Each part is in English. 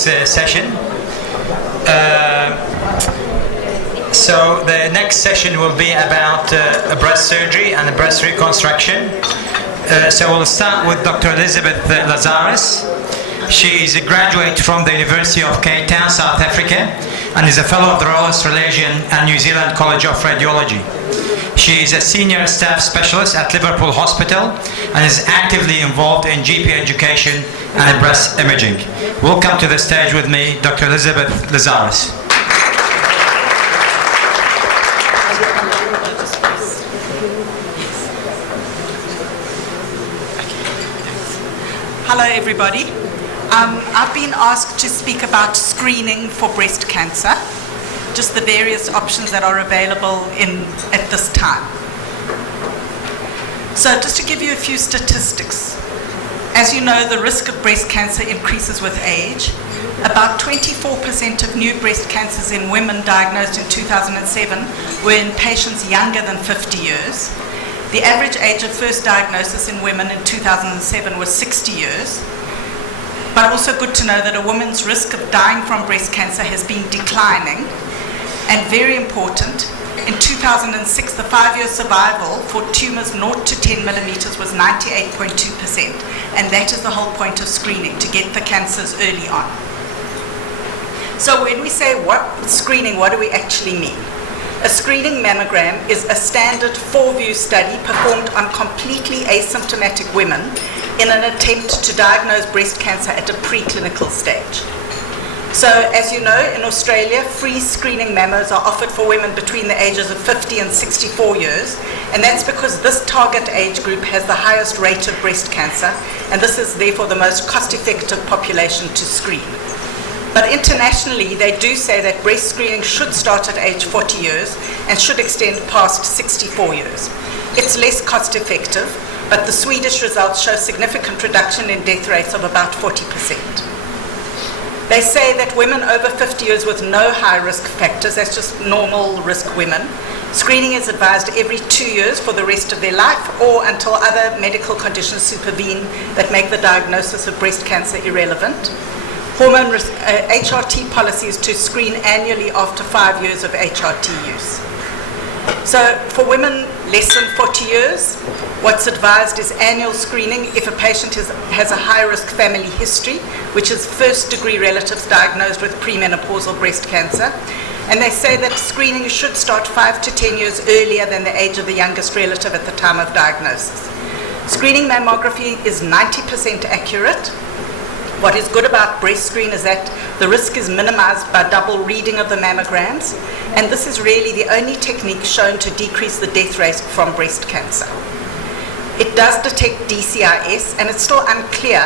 session. So the next session will be about breast surgery and breast reconstruction. So we'll start with Dr. Elizabeth the Lazarus. She is a graduate from the University of Cape Town, South Africa, and is a fellow of the Royal Australasian and New Zealand College of Radiology. She is a senior staff specialist at Liverpool Hospital and is actively involved in GP education and breast imaging. Welcome to the stage with me, Dr. Elizabeth Lazarus. Hello everybody. I've been asked to speak about screening for breast cancer, just the various options that are available at this time. So just to give you a few statistics. As you know, the risk of breast cancer increases with age. About 24% of new breast cancers in women diagnosed in 2007 were in patients younger than 50 years. The average age of first diagnosis in women in 2007 was 60 years. But also good to know that a woman's risk of dying from breast cancer has been declining. And very important, in 2006, the 5-year survival for tumors 0 to 10 millimeters was 98.2%. And that is the whole point of screening, to get the cancers early on. So when we say screening, what do we actually mean? A screening mammogram is a standard 4-view study performed on completely asymptomatic women in an attempt to diagnose breast cancer at a preclinical stage. So, as you know, in Australia, free screening mammos are offered for women between the ages of 50 and 64 years, and that's because this target age group has the highest rate of breast cancer, and this is therefore the most cost-effective population to screen. But internationally, they do say that breast screening should start at age 40 years and should extend past 64 years. It's less cost-effective, but the Swedish results show significant reduction in death rates of about 40%. They say that women over 50 years with no high-risk factors, that's just normal risk women, screening is advised every 2 years for the rest of their life or until other medical conditions supervene that make the diagnosis of breast cancer irrelevant. HRT policy is to screen annually after 5 years of HRT use. So for women less than 40 years, what's advised is annual screening if a patient has a high-risk family history, which is first-degree relatives diagnosed with premenopausal breast cancer. And they say that screening should start 5 to 10 years earlier than the age of the youngest relative at the time of diagnosis. Screening mammography is 90% accurate. What is good about breast screen is that the risk is minimized by double reading of the mammograms, and this is really the only technique shown to decrease the death rate from breast cancer. It does detect DCIS, and it's still unclear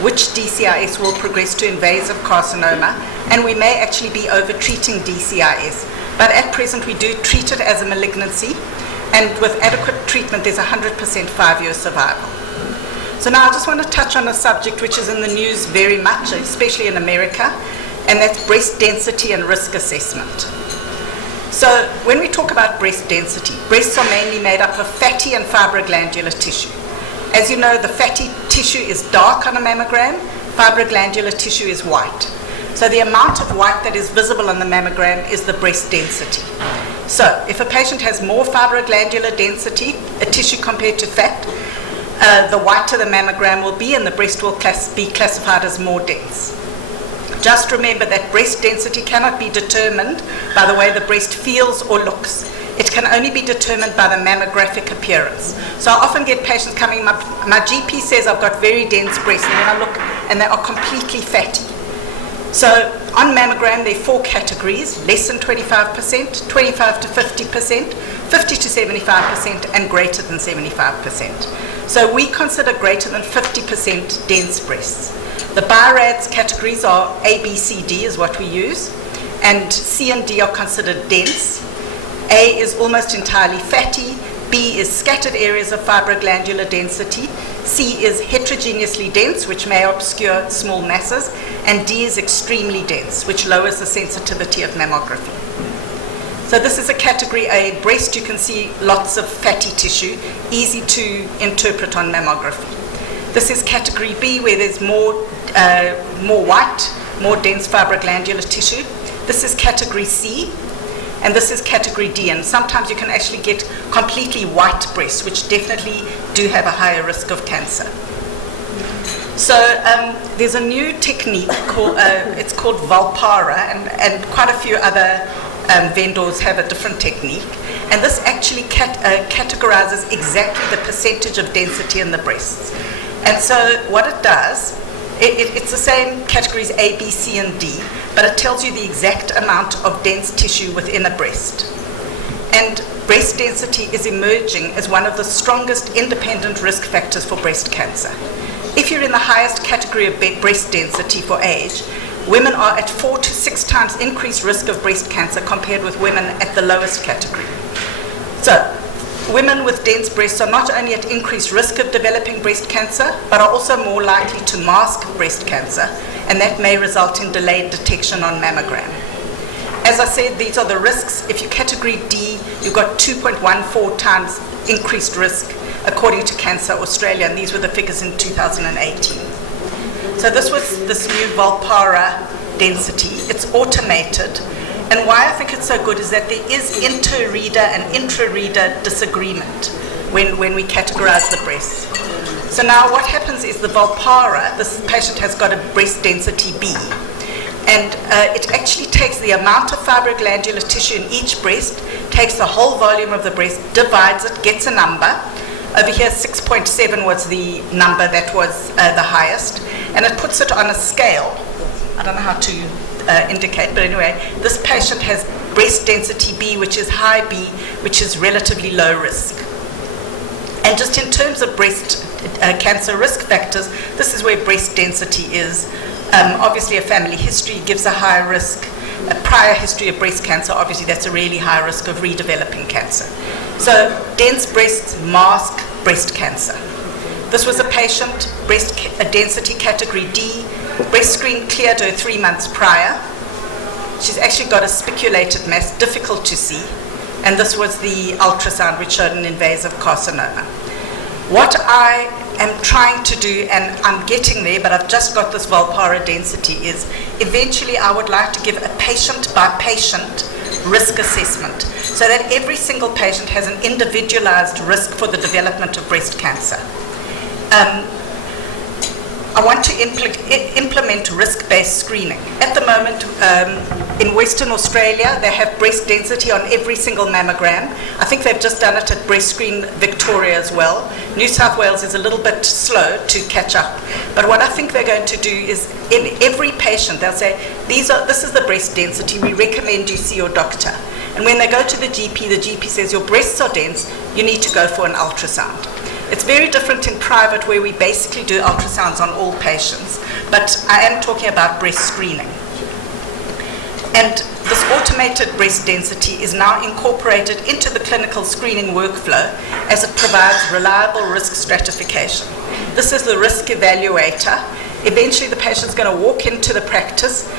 which DCIS will progress to invasive carcinoma, and we may actually be over-treating DCIS. But at present, we do treat it as a malignancy, and with adequate treatment, there's 100% 5-year survival. So now I just want to touch on a subject which is in the news very much, especially in America, and that's breast density and risk assessment. So when we talk about breast density, breasts are mainly made up of fatty and fibroglandular tissue. As you know, the fatty tissue is dark on a mammogram, fibroglandular tissue is white. So the amount of white that is visible on the mammogram is the breast density. So if a patient has more fibroglandular density, a tissue compared to fat, the whiter the mammogram will be and the breast will be classified as more dense. Just remember that breast density cannot be determined by the way the breast feels or looks. It can only be determined by the mammographic appearance. So I often get patients coming, my GP says I've got very dense breasts, and then I look and they are completely fatty. So on mammogram there are 4 categories: less than 25%, 25 to 50%, 50 to 75%, and greater than 75%. So we consider greater than 50% dense breasts. The BI-RADS categories are A, B, C, D is what we use, and C and D are considered dense. A is almost entirely fatty, B is scattered areas of fibroglandular density, C is heterogeneously dense, which may obscure small masses, and D is extremely dense, which lowers the sensitivity of mammography. So this is a category A breast. You can see lots of fatty tissue, easy to interpret on mammography. This is category B, where there's more white, more dense fibroglandular tissue. This is category C, and this is category D, and sometimes you can actually get completely white breasts, which definitely do have a higher risk of cancer. So there's a new technique called, it's called Volpara, and quite a few other vendors have a different technique. And this actually categorizes exactly the percentage of density in the breasts. And so what it does, it's the same categories A, B, C, and D, but it tells you the exact amount of dense tissue within a breast. And breast density is emerging as one of the strongest independent risk factors for breast cancer. If you're in the highest category of breast density for age, women are at 4 to 6 times increased risk of breast cancer compared with women at the lowest category. So, women with dense breasts are not only at increased risk of developing breast cancer, but are also more likely to mask breast cancer, and that may result in delayed detection on mammogram. As I said, these are the risks. If you're category D, you've got 2.14 times increased risk according to Cancer Australia, and these were the figures in 2018. So this was this new Volpara density. It's automated. And why I think it's so good is that there is inter-reader and intra-reader disagreement when we categorize the breasts. So now what happens is the Volpara, this patient has got a breast density B, and it actually takes the amount of fibroglandular tissue in each breast, takes the whole volume of the breast, divides it, gets a number. Over here, 6.7 was the number that was the highest, and it puts it on a scale. I don't know how to indicate, but anyway, this patient has breast density B, which is high B, which is relatively low risk. And just in terms of breast cancer risk factors, this is where breast density is. Obviously, a family history gives a high risk. A prior history of breast cancer, obviously that's a really high risk of redeveloping cancer. So dense breasts mask breast cancer. This was a patient, breast density category D, breast screen cleared her 3 months prior. She's actually got a spiculated mass, difficult to see, and this was the ultrasound which showed an invasive carcinoma. What I am trying to do, and I'm getting there, but I've just got this Volpara density, is eventually I would like to give a patient by patient risk assessment so that every single patient has an individualized risk for the development of breast cancer. I want to implement risk-based screening. At the moment, in Western Australia, they have breast density on every single mammogram. I think they've just done it at Breast Screen Victoria as well. New South Wales is a little bit slow to catch up. But what I think they're going to do is, in every patient, they'll say, this is the breast density, we recommend you see your doctor. And when they go to the GP says, your breasts are dense, you need to go for an ultrasound. It's very different in private where we basically do ultrasounds on all patients, but I am talking about breast screening. And this automated breast density is now incorporated into the clinical screening workflow as it provides reliable risk stratification. This is the risk evaluator. Eventually the patient's going to walk into the practice,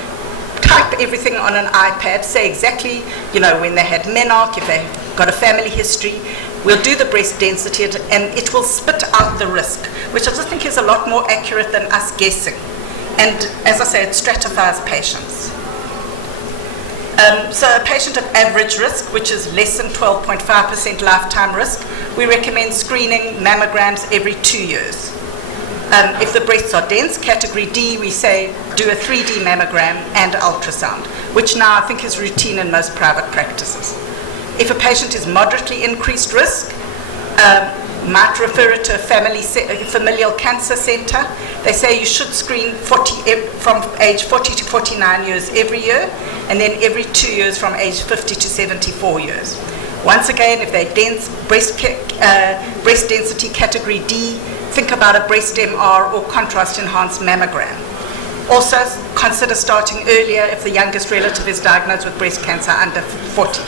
type everything on an iPad, say exactly, when they had menarche, if they've got a family history. We'll do the breast density and it will spit out the risk, which I just think is a lot more accurate than us guessing. And as I say, it stratifies patients. So a patient at average risk, which is less than 12.5% lifetime risk, we recommend screening mammograms every 2 years. If the breasts are dense, category D, we say do a 3D mammogram and ultrasound, which now I think is routine in most private practices. If a patient is moderately increased risk, might refer it to a familial cancer center. They say you should screen from age 40 to 49 years every year, and then every 2 years from age 50 to 74 years. Once again, if they're dense, breast density category D, think about a breast MR or contrast-enhanced mammogram. Also, consider starting earlier if the youngest relative is diagnosed with breast cancer under 40.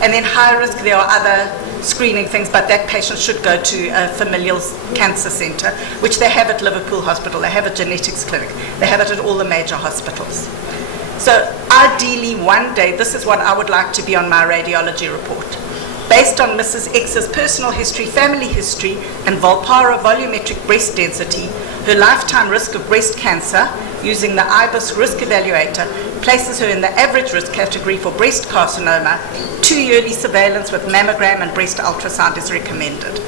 And then high risk, there are other screening things, but that patient should go to a familial cancer center, which they have at Liverpool Hospital. They have a genetics clinic. They have it at all the major hospitals. So ideally, one day, this is what I would like to be on my radiology report. Based on Mrs. X's personal history, family history, and Volpara volumetric breast density, her lifetime risk of breast cancer using the IBIS risk evaluator places her in the average risk category for breast carcinoma. 2-yearly surveillance with mammogram and breast ultrasound is recommended.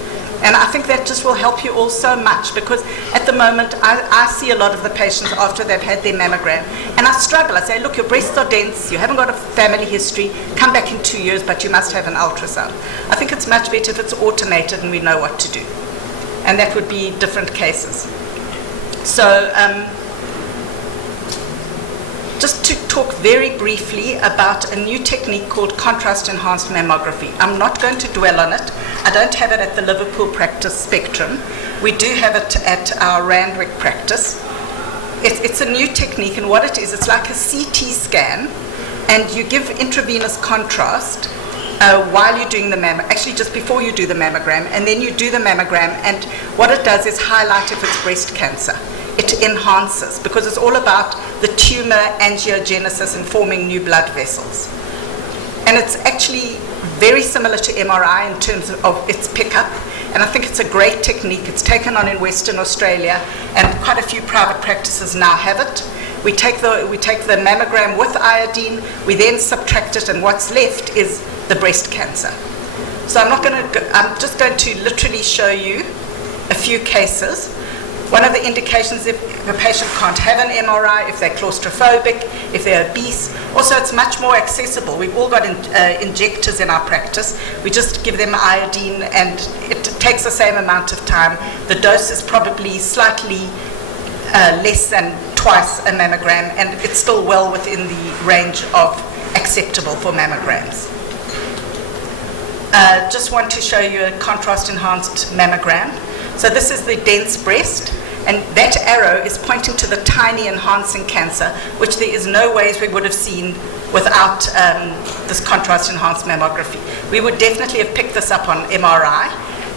And I think that just will help you all so much, because at the moment I see a lot of the patients after they've had their mammogram and I struggle. I say, look, your breasts are dense, you haven't got a family history, come back in 2 years, but you must have an ultrasound. I think it's much better if it's automated and we know what to do. And that would be different cases. So just to talk very briefly about a new technique called contrast-enhanced mammography. I'm not going to dwell on it. I don't have it at the Liverpool practice Spectrum. We do have it at our Randwick practice. It's a new technique, and what it is, it's like a CT scan, and you give intravenous contrast while you're doing the mammogram, actually just before you do the mammogram, and then you do the mammogram, and what it does is highlight if it's breast cancer. It enhances, because it's all about the tumor angiogenesis and forming new blood vessels. And it's actually very similar to MRI in terms of its pickup, and I think it's a great technique. It's taken on in Western Australia, and quite a few private practices now have it. We take the mammogram with iodine, we then subtract it, and what's left is the breast cancer. So I'm just going to literally show you a few cases. One of the indications, if a patient can't have an MRI, if they're claustrophobic, if they're obese. Also, it's much more accessible. We've all got injectors in our practice. We just give them iodine, and it takes the same amount of time. The dose is probably slightly less than twice a mammogram, and it's still well within the range of acceptable for mammograms. Just want to show you a contrast-enhanced mammogram. So this is the dense breast, and that arrow is pointing to the tiny enhancing cancer, which there is no ways we would have seen without this contrast-enhanced mammography. We would definitely have picked this up on MRI,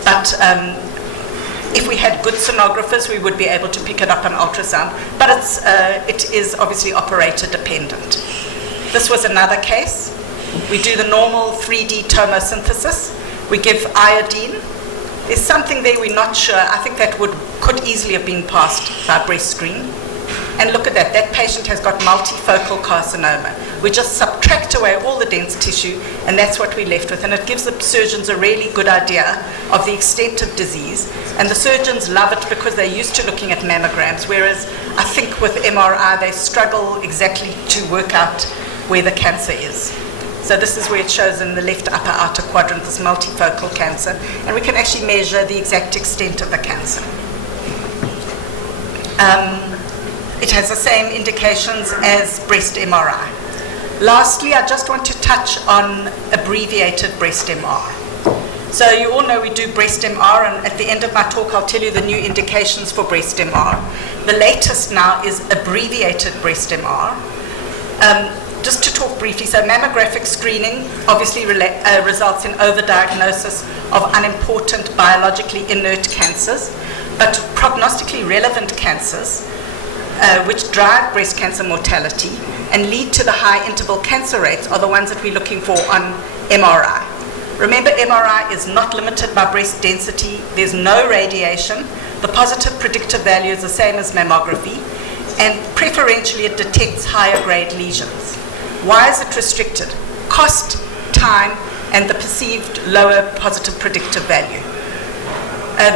but if we had good sonographers, we would be able to pick it up on ultrasound, but it is obviously operator dependent. This was another case. We do the normal 3D tomosynthesis. We give iodine. There's something there we're not sure. I think that could easily have been passed by breast screen. And look at that. That patient has got multifocal carcinoma. We just subtract away all the dense tissue, and that's what we're left with. And it gives the surgeons a really good idea of the extent of disease. And the surgeons love it because they're used to looking at mammograms, whereas I think with MRI they struggle exactly to work out where the cancer is. So this is where it shows in the left upper outer quadrant, this multifocal cancer, and we can actually measure the exact extent of the cancer. It has the same indications as breast MRI. Lastly, I just want to touch on abbreviated breast MR. So you all know we do breast MR, and at the end of my talk I'll tell you the new indications for breast MR. The latest now is abbreviated breast MR. Just to talk briefly, so mammographic screening obviously results in overdiagnosis of unimportant biologically inert cancers, but prognostically relevant cancers, which drive breast cancer mortality and lead to the high interval cancer rates, are the ones that we're looking for on MRI. Remember, MRI is not limited by breast density. There's no radiation. The positive predictive value is the same as mammography, and preferentially it detects higher grade lesions. Why is it restricted? Cost, time, and the perceived lower positive predictive value.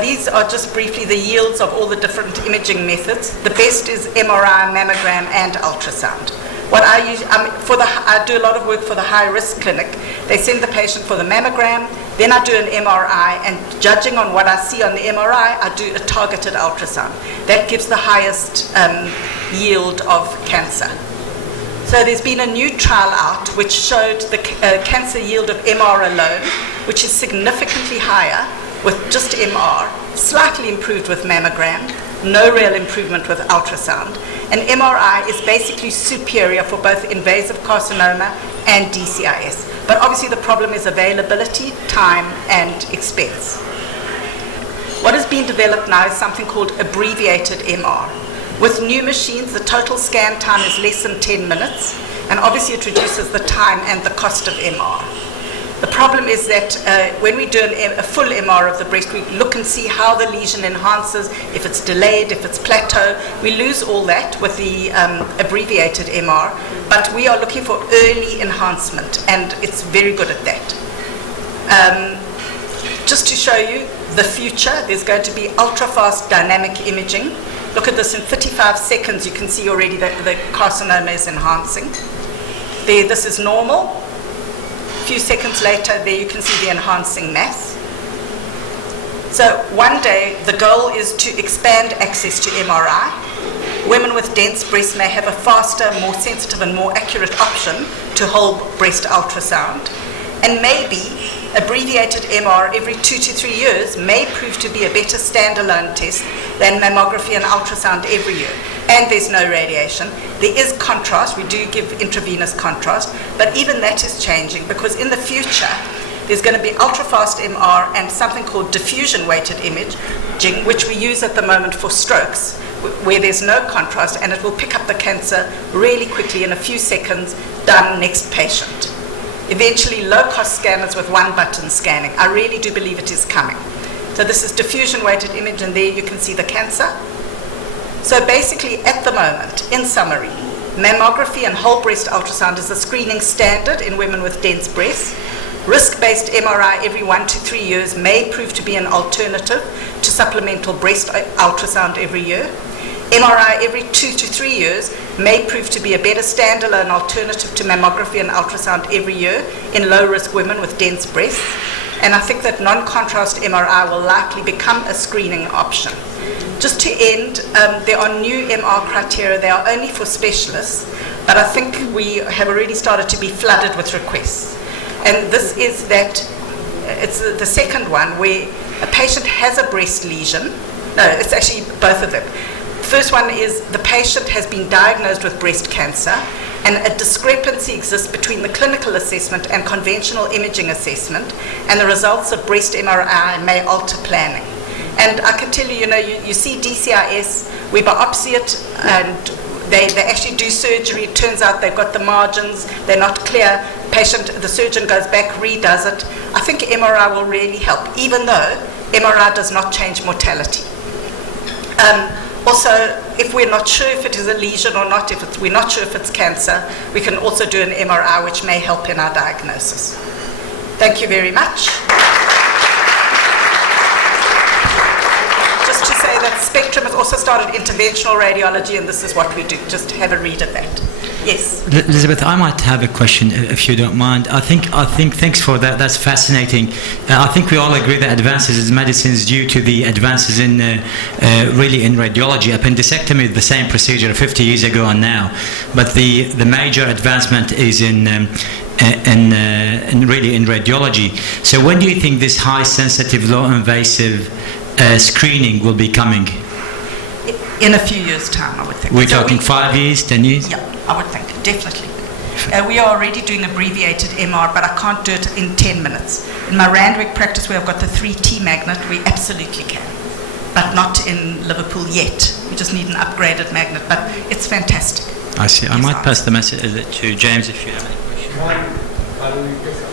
These are just briefly the yields of all the different imaging methods. The best is MRI, mammogram, and ultrasound. What I use, I do a lot of work for the high-risk clinic. They send the patient for the mammogram, then I do an MRI, and judging on what I see on the MRI, I do a targeted ultrasound. That gives the highest yield of cancer. So there's been a new trial out which showed the cancer yield of MR alone, which is significantly higher with just MR, slightly improved with mammogram, no real improvement with ultrasound. And MRI is basically superior for both invasive carcinoma and DCIS. But obviously the problem is availability, time, and expense. What has been developed now is something called abbreviated MR. With new machines, the total scan time is less than 10 minutes, and obviously it reduces the time and the cost of MR. The problem is that when we do a full MR of the breast, we look and see how the lesion enhances, if it's delayed, if it's plateau. We lose all that with the abbreviated MR, but we are looking for early enhancement, and it's very good at that. Just to show you the future, there's going to be ultra-fast dynamic imaging. Look at this, in 35 seconds you can see already that the carcinoma is enhancing. There, this is normal. A few seconds later, there you can see the enhancing mass. So one day, the goal is to expand access to MRI. Women with dense breasts may have a faster, more sensitive and more accurate option to whole breast ultrasound. And maybe abbreviated MR every 2 to 3 years may prove to be a better standalone test than mammography and ultrasound every year. And there's no radiation. There is contrast. We do give intravenous contrast, but even that is changing, because in the future there's going to be ultra-fast MR and something called diffusion-weighted imaging, which we use at the moment for strokes, where there's no contrast, and it will pick up the cancer really quickly in a few seconds. Done, next patient. Eventually, low-cost scanners with one-button scanning. I really do believe it is coming. So this is diffusion-weighted image, and there you can see the cancer. So basically, at the moment, in summary, mammography and whole breast ultrasound is a screening standard in women with dense breasts. Risk-based MRI every 1 to 3 years may prove to be an alternative to supplemental breast ultrasound every year. MRI every 2 to 3 years may prove to be a better standalone alternative to mammography and ultrasound every year in low-risk women with dense breasts. And I think that non-contrast MRI will likely become a screening option. Just to end, there are new MR criteria. They are only for specialists, but I think we have already started to be flooded with requests. And this is that, it's the second one, where a patient has a breast lesion. No, it's actually both of them. First one is the patient has been diagnosed with breast cancer, and a discrepancy exists between the clinical assessment and conventional imaging assessment, and the results of breast MRI may alter planning. And I can tell you, you see DCIS, we biopsy it, and they actually do surgery. It turns out they've got the margins, they're not clear. The surgeon goes back, redoes it. I think MRI will really help, even though MRI does not change mortality. Also, if we're not sure if it is a lesion or not, we're not sure if it's cancer, we can also do an MRI, which may help in our diagnosis. Thank you very much. Just to say that Spectrum has also started interventional radiology, and this is what we do. Just have a read of that. Yes. Elizabeth, I might have a question, if you don't mind. I think thanks for that. That's fascinating. I think we all agree that advances in medicine is due to the advances in really in radiology. Appendectomy is the same procedure 50 years ago and now, but the major advancement is in really in radiology. So when do you think this high sensitive, low invasive screening will be coming? In a few years' time, I would think. We're talking 5 years, 10 years? Yeah, I would think, definitely. We are already doing abbreviated MR, but I can't do it in 10 minutes. In my Randwick practice, where I've got the 3T magnet, we absolutely can. But not in Liverpool yet. We just need an upgraded magnet, but it's fantastic. I see. I might pass the message to James if you have any questions.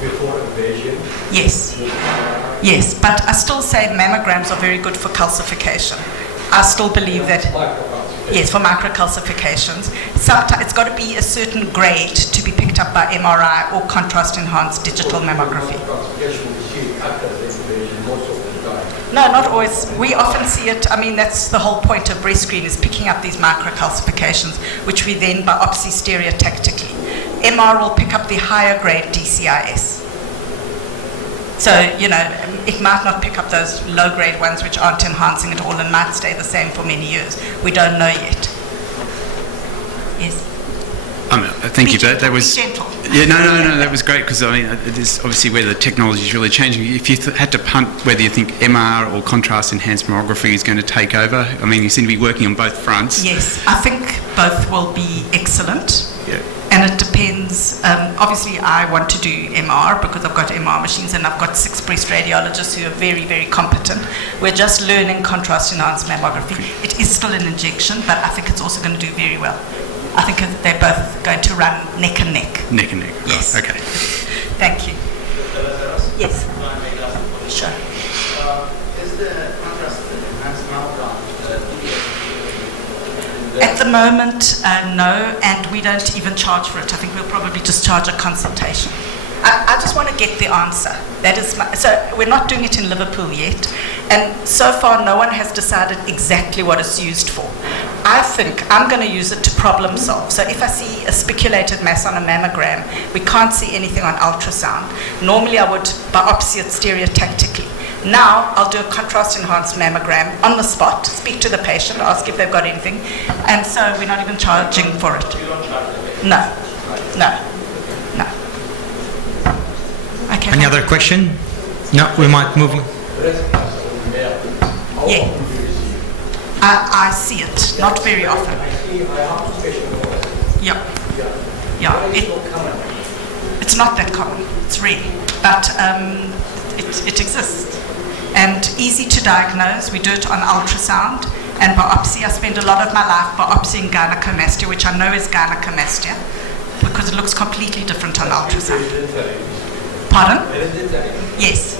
Before invasion? Yes. Yes, but I still say mammograms are very good for calcification. I still believe that. Yes, for microcalcifications. Sometimes it's got to be a certain grade to be picked up by MRI or contrast-enhanced digital mammography. No, not always. We often see it. I mean, that's the whole point of breast screen, is picking up these microcalcifications, which we then biopsy stereotactically. MR will pick up the higher grade DCIS. So, it might not pick up those low grade ones which aren't enhancing at all and might stay the same for many years. We don't know yet. Yes. Thank you. That was gentle. Yeah, no. That was great, because it is obviously where the technology is really changing. If you had to punt whether you think MR or contrast-enhanced mammography is going to take over, you seem to be working on both fronts. Yes, I think both will be excellent. Yeah. And it depends. Obviously, I want to do MR because I've got MR machines and I've got 6 breast radiologists who are very, very competent. We're just learning contrast-enhanced mammography. It is still an injection, but I think it's also going to do very well. I think they're both going to run neck and neck. Neck and neck. Yes. Right. Okay. Thank you. Yes. Sure. Is the contrast enhanced mammogram At the moment, no, and we don't even charge for it. I think we'll probably just charge a consultation. I just want to get the answer. That is so we're not doing it in Liverpool yet, and so far no one has decided exactly what it's used for. I think I'm going to use it to problem solve. So if I see a spiculated mass on a mammogram, we can't see anything on ultrasound. Normally I would biopsy it stereotactically. Now I'll do a contrast-enhanced mammogram on the spot, speak to the patient, ask if they've got anything, and so we're not even charging for it. No. Okay. Any other question? No, we might move on. Yeah. I see it, not very often. Yeah. It's not that common. It's rare, but it exists. And easy to diagnose. We do it on ultrasound and biopsy. I spend a lot of my life biopsying gynecomastia, which I know is gynecomastia, because it looks completely different on ultrasound. Pardon? Yes.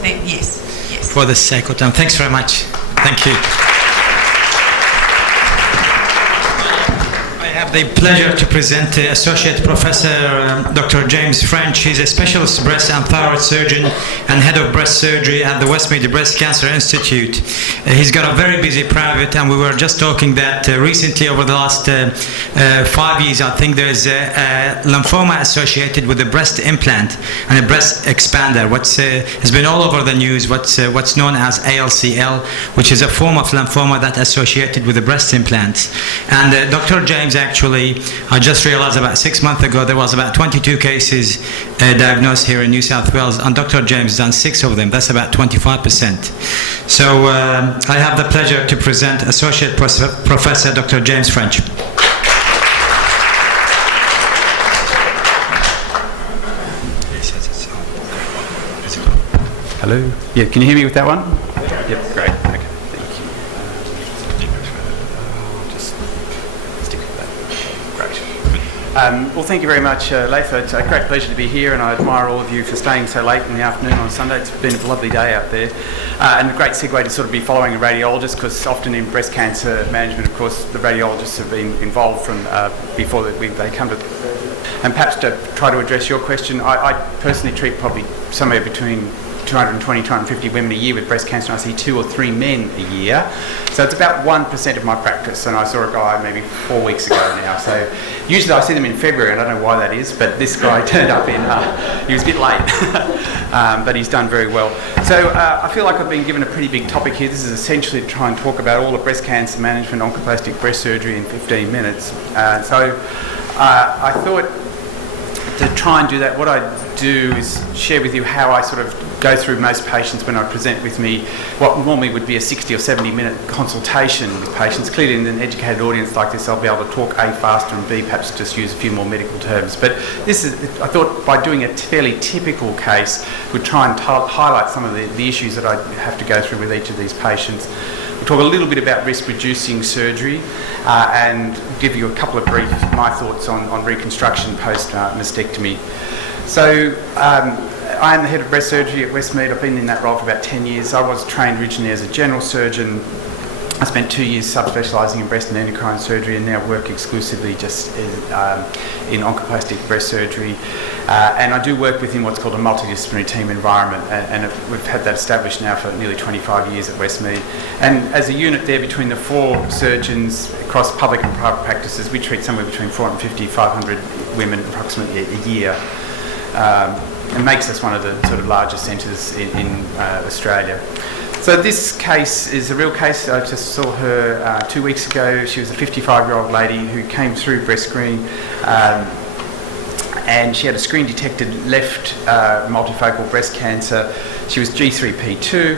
For the sake of time, thanks very much. Thank you. I have the pleasure to present Associate Professor Dr. James French. He's a specialist breast and thyroid surgeon and head of breast surgery at the Westmead Breast Cancer Institute. He's got a very busy private, and we were just talking that recently, over the last 5 years, I think there's a lymphoma associated with the breast implant and a breast expander, which has been all over the news, what's known as ALCL, which is a form of lymphoma that's associated with the breast implants. And Dr. James, actually, I just realized about 6 months ago there was about 22 cases diagnosed here in New South Wales, and Dr. James done 6 of them. That's about 25%. So I have the pleasure to present Associate Professor Dr. James French. Hello. Yeah, can you hear me with that one? Yep, great. Okay, thank you. Just stick with that. Great. Well, thank you very much, Latha. It's a great pleasure to be here, and I admire all of you for staying so late in the afternoon on Sunday. It's been a lovely day out there. And a great segue to sort of be following a radiologist, because often in breast cancer management, of course, the radiologists have been involved from before they come to. And perhaps to try to address your question, I personally treat probably somewhere between 220, 250 women a year with breast cancer, and I see 2 or 3 men a year. So it's about 1% of my practice, and I saw a guy maybe 4 weeks ago now. So usually I see them in February, and I don't know why that is, but this guy turned up he was a bit late, but he's done very well. So I feel like I've been given a pretty big topic here. This is essentially to try and talk about all of breast cancer management, oncoplastic breast surgery in 15 minutes. So I thought to try and do that, what I do is share with you how I sort of go through most patients when I present with me what normally would be a 60 or 70 minute consultation with patients. Clearly in an educated audience like this, I'll be able to talk A, faster, and B, perhaps just use a few more medical terms. But this is, I thought by doing a fairly typical case, we'd try and highlight some of the issues that I have to go through with each of these patients. We'll talk a little bit about risk-reducing surgery and give you a couple of my thoughts on reconstruction post-mastectomy. So I am the head of breast surgery at Westmead. I've been in that role for about 10 years. I was trained originally as a general surgeon. I spent 2 years subspecialising in breast and endocrine surgery, and now work exclusively just in oncoplastic breast surgery. And I do work within what's called a multidisciplinary team environment, and we've had that established now for nearly 25 years at Westmead. And as a unit there, between the 4 surgeons across public and private practices, we treat somewhere between 450, 500 women approximately a year. It makes us one of the sort of largest centres in Australia. So this case is a real case. I just saw her 2 weeks ago. She was a 55-year-old lady who came through breast screen, and she had a screen-detected left multifocal breast cancer. She was G3P2.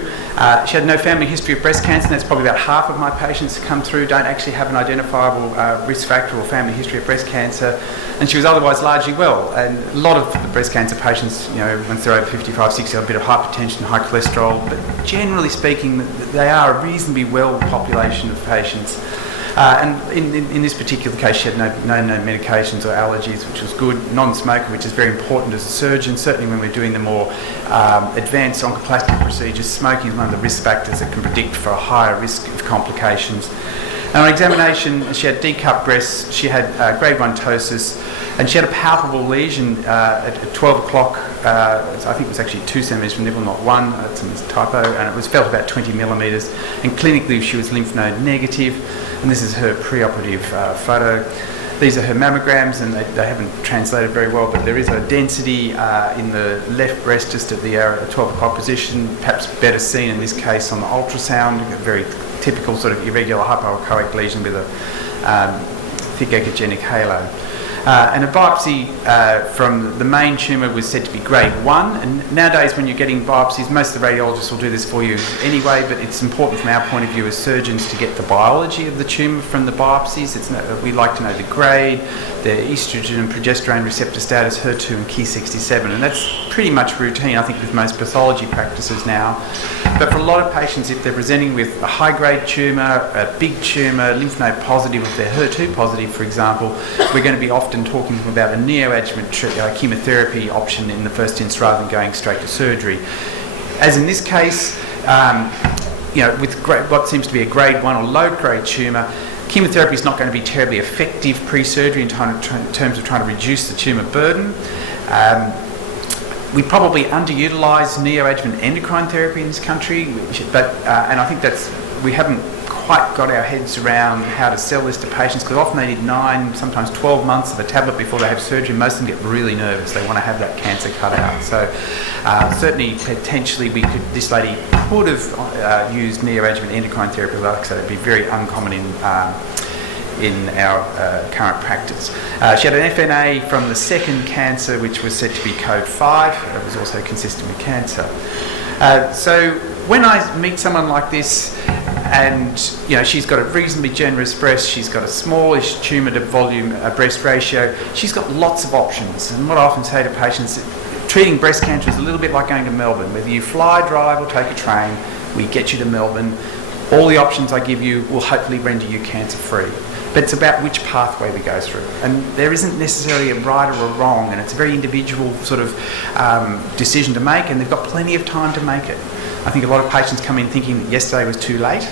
She had no family history of breast cancer, and that's probably about half of my patients who come through don't actually have an identifiable risk factor or family history of breast cancer. And she was otherwise largely well. And a lot of the breast cancer patients, you know, once they're over 55, 60, have a bit of hypertension, high cholesterol, but generally speaking, they are a reasonably well population of patients. And in this particular case, she had no medications or allergies, which was good. Non-smoker, which is very important as a surgeon. Certainly when we're doing the more advanced oncoplastic procedures, smoking is one of the risk factors that can predict for a higher risk of complications. And on examination, she had D-cup breasts, she had grade 1 ptosis, and she had a palpable lesion at 12 o'clock. I think it was actually 2 centimetres from nipple, not 1. That's a typo, and it was felt about 20 millimetres. And clinically, she was lymph node negative. And this is her preoperative photo. These are her mammograms, and they haven't translated very well, but there is a density in the left breast just at the 12 o'clock position, perhaps better seen in this case on the ultrasound, a very typical sort of irregular hypoechoic lesion with a thick echogenic halo. And a biopsy from the main tumour was said to be grade 1, and nowadays when you're getting biopsies, most of the radiologists will do this for you anyway, but it's important from our point of view as surgeons to get the biology of the tumour from the biopsies. We like to know the grade, the estrogen and progesterone receptor status, HER2 and Ki67, and that's pretty much routine, I think, with most pathology practices now. But for a lot of patients, if they're presenting with a high-grade tumour, a big tumour, lymph node positive, if they're HER2 positive, for example, we're going to be often talking to them about a neoadjuvant chemotherapy option in the first instance rather than going straight to surgery. As in this case, with what seems to be a grade 1 or low-grade tumour, chemotherapy is not going to be terribly effective pre-surgery in terms of trying to reduce the tumour burden. We probably underutilise neoadjuvant endocrine therapy in this country, and I think we haven't quite got our heads around how to sell this to patients, because often they need 9, sometimes 12 months of a tablet before they have surgery. Most of them get really nervous. They want to have that cancer cut out. So certainly, potentially, this lady could have used neoadjuvant endocrine therapy, like I said, it'd be very uncommon in our current practice. She had an FNA from the second cancer, which was said to be code 5. It was also consistent with cancer. So when I meet someone like this, and she's got a reasonably generous breast, she's got a smallish tumour to volume breast ratio, she's got lots of options. And what I often say to patients, treating breast cancer is a little bit like going to Melbourne. Whether you fly, drive or take a train, we get you to Melbourne. All the options I give you will hopefully render you cancer free. But it's about which pathway we go through. And there isn't necessarily a right or a wrong, and it's a very individual sort of decision to make, and they've got plenty of time to make it. I think a lot of patients come in thinking that yesterday was too late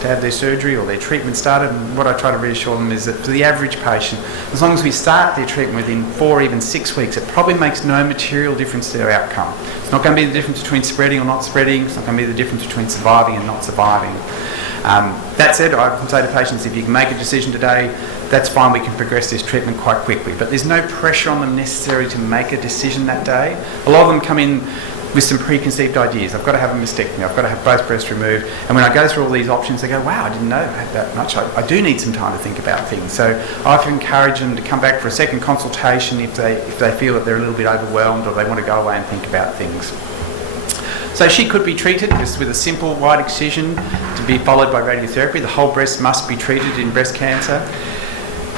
to have their surgery or their treatment started, and what I try to reassure them is that for the average patient, as long as we start their treatment within 4 or even 6 weeks, it probably makes no material difference to their outcome. It's not going to be the difference between spreading or not spreading, it's not going to be the difference between surviving and not surviving. That said, I can say to patients, if you can make a decision today, that's fine, we can progress this treatment quite quickly. But there's no pressure on them necessarily to make a decision that day. A lot of them come in with some preconceived ideas. I've got to have a mastectomy, I've got to have both breasts removed. And when I go through all these options, they go, wow, I didn't know I had that much. I do need some time to think about things. So I often encourage them to come back for a second consultation if they feel that they're a little bit overwhelmed or they want to go away and think about things. So she could be treated just with a simple wide excision to be followed by radiotherapy. The whole breast must be treated in breast cancer.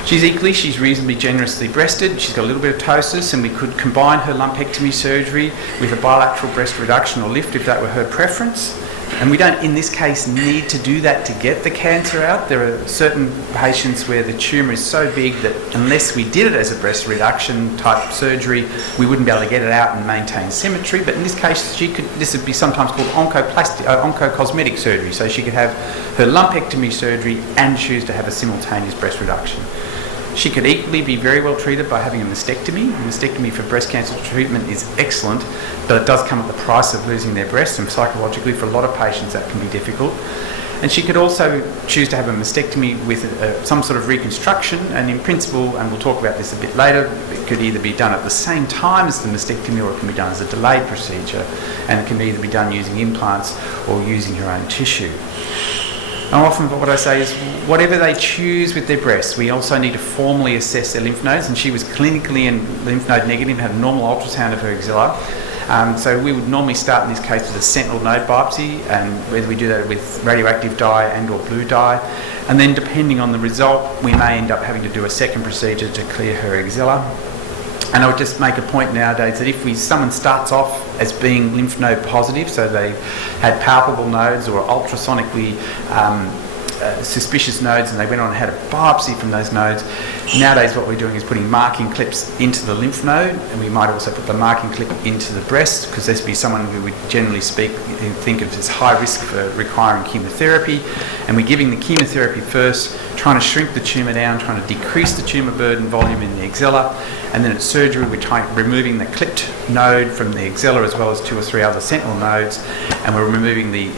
She's reasonably generously breasted. She's got a little bit of ptosis, and we could combine her lumpectomy surgery with a bilateral breast reduction or lift if that were her preference. And we don't, in this case, need to do that to get the cancer out. There are certain patients where the tumour is so big that unless we did it as a breast reduction type surgery, we wouldn't be able to get it out and maintain symmetry. But in this case, this would be sometimes called oncocosmetic surgery. So she could have her lumpectomy surgery and choose to have a simultaneous breast reduction. She could equally be very well treated by having a mastectomy. A mastectomy for breast cancer treatment is excellent, but it does come at the price of losing their breast, and psychologically for a lot of patients that can be difficult. And she could also choose to have a mastectomy with some sort of reconstruction, and in principle, and we'll talk about this a bit later, it could either be done at the same time as the mastectomy or it can be done as a delayed procedure, and it can either be done using implants or using her own tissue. And often what I say is, whatever they choose with their breasts, we also need to formally assess their lymph nodes, and she was clinically and lymph node negative, had a normal ultrasound of her axilla. So we would normally start in this case with a sentinel node biopsy, and whether we do that with radioactive dye and or blue dye. And then depending on the result, we may end up having to do a second procedure to clear her axilla. And I would just make a point nowadays that if someone starts off as being lymph node positive, so they had palpable nodes or ultrasonically suspicious nodes, and they went on and had a biopsy from those nodes. Nowadays what we're doing is putting marking clips into the lymph node, and we might also put the marking clip into the breast, because this would be someone who would generally think of as high risk for requiring chemotherapy. And we're giving the chemotherapy first, trying to shrink the tumour down, trying to decrease the tumour burden volume in the axilla, and then at surgery we're removing the clipped node from the axilla as well as 2 or 3 other sentinel nodes, and we're removing the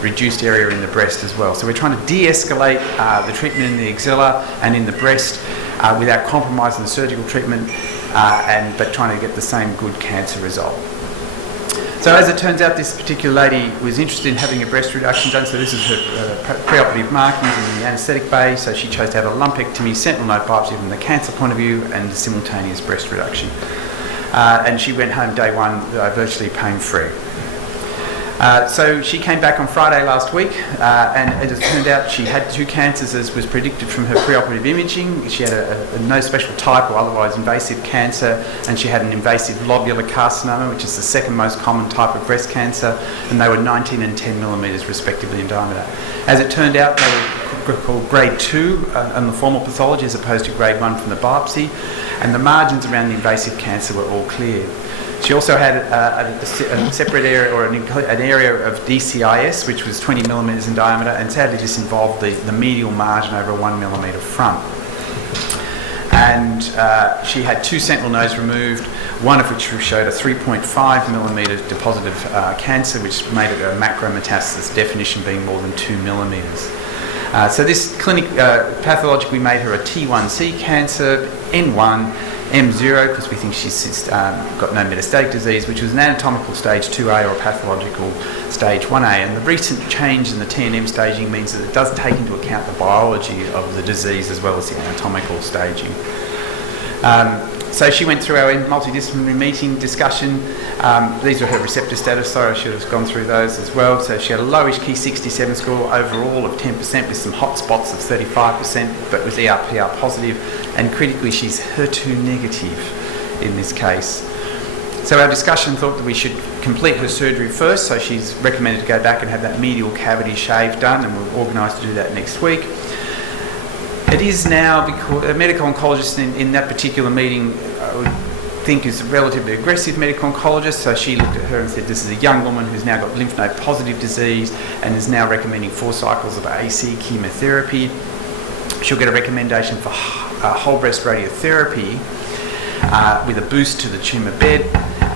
reduced area in the breast as well. So we're trying to de-escalate the treatment in the axilla and in the breast without compromising the surgical treatment, but trying to get the same good cancer result. So as it turns out, this particular lady was interested in having a breast reduction done, so this is her preoperative markings in the anaesthetic bay, so she chose to have a lumpectomy, sentinel node biopsy from the cancer point of view, and a simultaneous breast reduction. And she went home day one virtually pain-free. So she came back on Friday last week, and as it turned out, she had 2 cancers as was predicted from her preoperative imaging. She had a no special type or otherwise invasive cancer, and she had an invasive lobular carcinoma, which is the second most common type of breast cancer, and they were 19 and 10 millimetres respectively in diameter. As it turned out, they were called grade 2 on the formal pathology as opposed to grade 1 from the biopsy, and the margins around the invasive cancer were all clear. She also had a separate area, or an area of DCIS, which was 20 millimetres in diameter, and sadly this involved the medial margin over a 1 millimetre front. And she had 2 sentinel nodes removed, one of which showed a 3.5 millimetre depositive cancer, which made it a macrometastasis, definition being more than 2 millimetres. So this clinic, pathologically made her a T1C cancer, N1, M0, because we think she's got no metastatic disease, which was an anatomical stage 2A or a pathological stage 1A. And the recent change in the TNM staging means that it does take into account the biology of the disease as well as the anatomical staging. So she went through our multidisciplinary meeting discussion. These were her receptor status, sorry I should have gone through those as well. So she had a lowish Key 67 score overall of 10% with some hot spots of 35%, but was ER/PR positive, and critically she's HER2 negative in this case. So our discussion thought that we should complete her surgery first, so she's recommended to go back and have that medial cavity shave done, and we're organised to do that next week. It is now, because a medical oncologist in that particular meeting I would think is a relatively aggressive medical oncologist, so she looked at her and said this is a young woman who's now got lymph node positive disease and is now recommending 4 cycles of AC chemotherapy. She'll get a recommendation for whole breast radiotherapy with a boost to the tumour bed.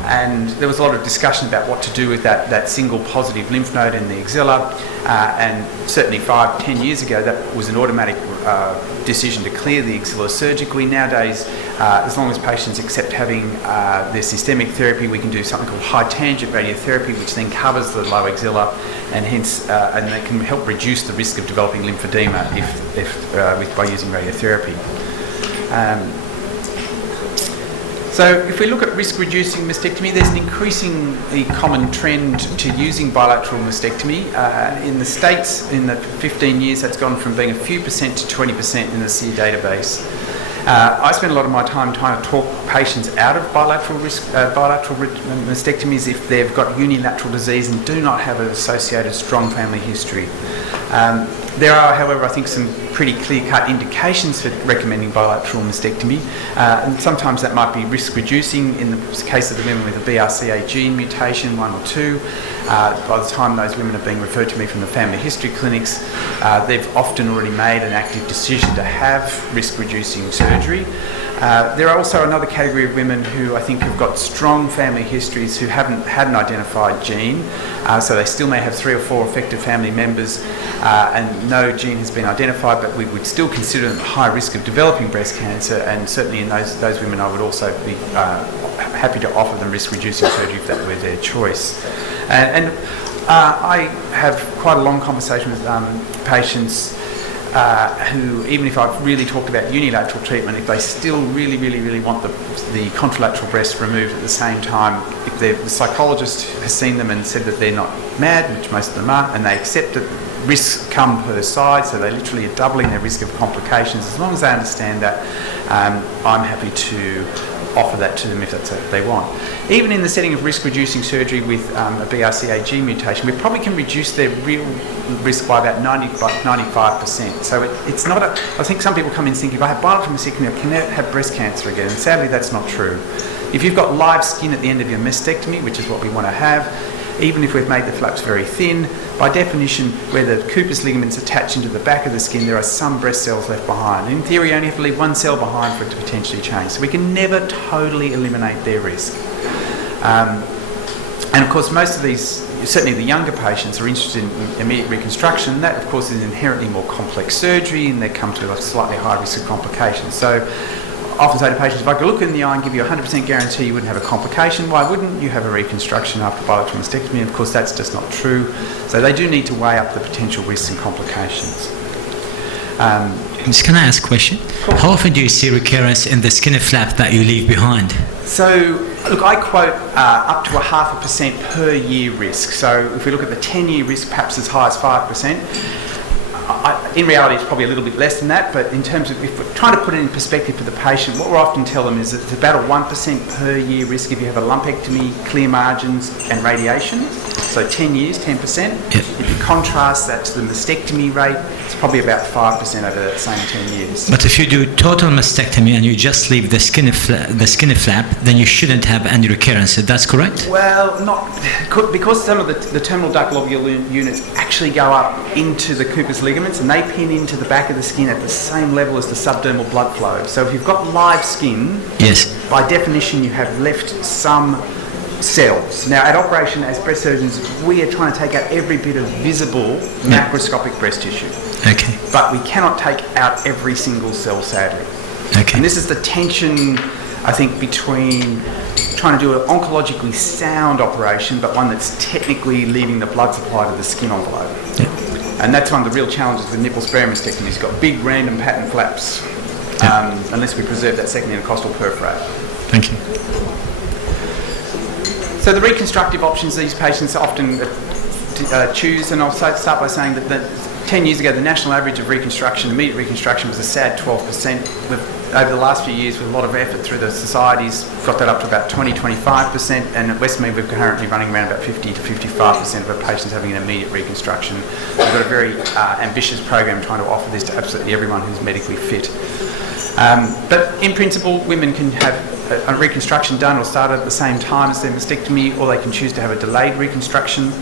And there was a lot of discussion about what to do with that single positive lymph node in the axilla, and certainly 5-10 years ago that was an automatic decision to clear the axilla surgically. Nowadays, as long as patients accept having their systemic therapy, we can do something called high tangent radiotherapy, which then covers the low axilla, and hence and that can help reduce the risk of developing lymphedema by using radiotherapy. So if we look at risk-reducing mastectomy, there's an increasingly common trend to using bilateral mastectomy. In the States, in the 15 years, that's gone from being a few percent to 20% in the SEER database. I spend a lot of my time trying to talk patients out of bilateral mastectomies if they've got unilateral disease and do not have an associated strong family history. There are, however, I think some pretty clear-cut indications for recommending bilateral mastectomy, and sometimes that might be risk-reducing in the case of the women with a BRCA gene mutation, 1 or 2. By the time those women are being referred to me from the family history clinics, they've often already made an active decision to have risk-reducing surgery. There are also another category of women who I think have got strong family histories who haven't had an identified gene, so they still may have 3 or 4 affected family members and no gene has been identified, but we would still consider them at high risk of developing breast cancer, and certainly in those women I would also be happy to offer them risk-reducing surgery if that were their choice. And I have quite a long conversation with patients who, even if I've really talked about unilateral treatment, if they still really want the contralateral breast removed at the same time, if the psychologist has seen them and said that they're not mad, which most of them are, and they accept that risks come per side, so they literally are doubling their risk of complications, as long as they understand that, I'm happy to offer that to them if that's what they want. Even in the setting of risk-reducing surgery with a BRCA mutation, we probably can reduce their real risk by about 95%. So it's not I think some people come in thinking, if I have bilateral mastectomy, I can never have breast cancer again. And sadly, that's not true. If you've got live skin at the end of your mastectomy, which is what we want to have, even if we've made the flaps very thin, by definition, where the Cooper's ligaments attach into the back of the skin, there are some breast cells left behind. In theory, you only have to leave one cell behind for it to potentially change. So we can never totally eliminate their risk. And of course, most of these, certainly the younger patients, are interested in immediate reconstruction. That, of course, is inherently more complex surgery, and they come to a slightly higher risk of complications. So often say to patients, if I could look in the eye and give you a 100% guarantee you wouldn't have a complication, why wouldn't you have a reconstruction after bilateral mastectomy? Of course, that's just not true. So they do need to weigh up the potential risks and complications. Can I ask a question? How often do you see recurrence in the skin flap that you leave behind? So, look, I quote up to 0.5% per year risk. So if we look at the 10-year risk, perhaps as high as 5%. In reality, it's probably a little bit less than that, but in terms of, if we're trying to put it in perspective for the patient, what we often tell them is that it's about a 1% per year risk if you have a lumpectomy, clear margins, and radiation. So 10 years, 10%. Yep. If you contrast that to the mastectomy rate, it's probably about 5% over that same 10 years. But if you do total mastectomy and you just leave the skin flap, then you shouldn't have any recurrence. That's correct? Well, not because some of the terminal duct lobule units actually go up into the Cooper's ligaments, and they pin into the back of the skin at the same level as the subdermal blood flow. So if you've got live skin, yes, by definition you have left some cells. Now, at operation, as breast surgeons, we are trying to take out every bit of visible macroscopic breast tissue. Okay. But we cannot take out every single cell, sadly. Okay. And this is the tension, I think, between trying to do an oncologically sound operation, but one that's technically leaving the blood supply to the skin envelope. Yep. And that's one of the real challenges with nipple-sparing mastectomy. It's got big random pattern flaps, unless we preserve that second intercostal perforate. Thank you. So the reconstructive options these patients often choose, and I'll start by saying that 10 years ago the national average of reconstruction, immediate reconstruction, was a sad 12%. Over the last few years, with a lot of effort through the societies, got that up to about 20-25%, and at Westmead we're currently running around about 50 to 55% of our patients having an immediate reconstruction. We've got a very ambitious program trying to offer this to absolutely everyone who's medically fit. But in principle, women can have a reconstruction done or started at the same time as their mastectomy, or they can choose to have a delayed reconstruction.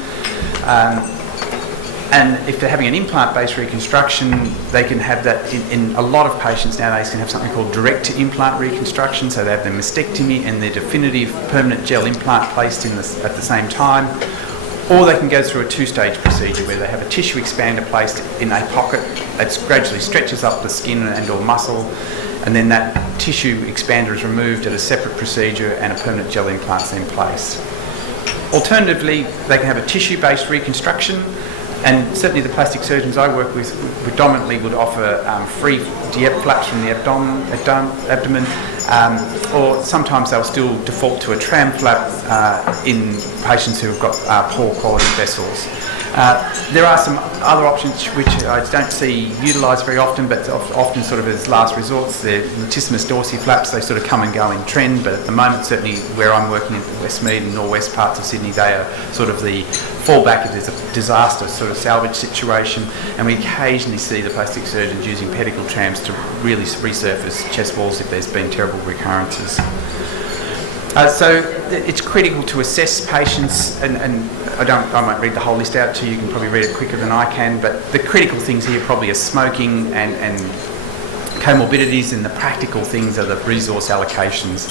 And if they're having an implant-based reconstruction, they can have that in a lot of patients nowadays can have something called direct-to-implant reconstruction, so they have their mastectomy and their definitive permanent gel implant placed at the same time. Or they can go through a two-stage procedure where they have a tissue expander placed in a pocket that gradually stretches up the skin and or muscle, and then that tissue expander is removed at a separate procedure and a permanent gel implant is in place. Alternatively, they can have a tissue-based reconstruction, and certainly the plastic surgeons I work with predominantly would offer free flaps from the abdomen, or sometimes they'll still default to a tram flap in patients who have got poor quality vessels. There are some other options which I don't see utilised very often, but often sort of as last resorts. They're latissimus dorsi flaps. They sort of come and go in trend, but at the moment, certainly where I'm working at Westmead and northwest parts of Sydney, they are sort of the fallback if there's a disaster sort of salvage situation, and we occasionally see the plastic surgeons using pedicle trams to really resurface chest walls if there's been terrible recurrences. So it's critical to assess patients, and I won't read the whole list out to you. You can probably read it quicker than I can, but the critical things here probably are smoking and comorbidities, and the practical things are the resource allocations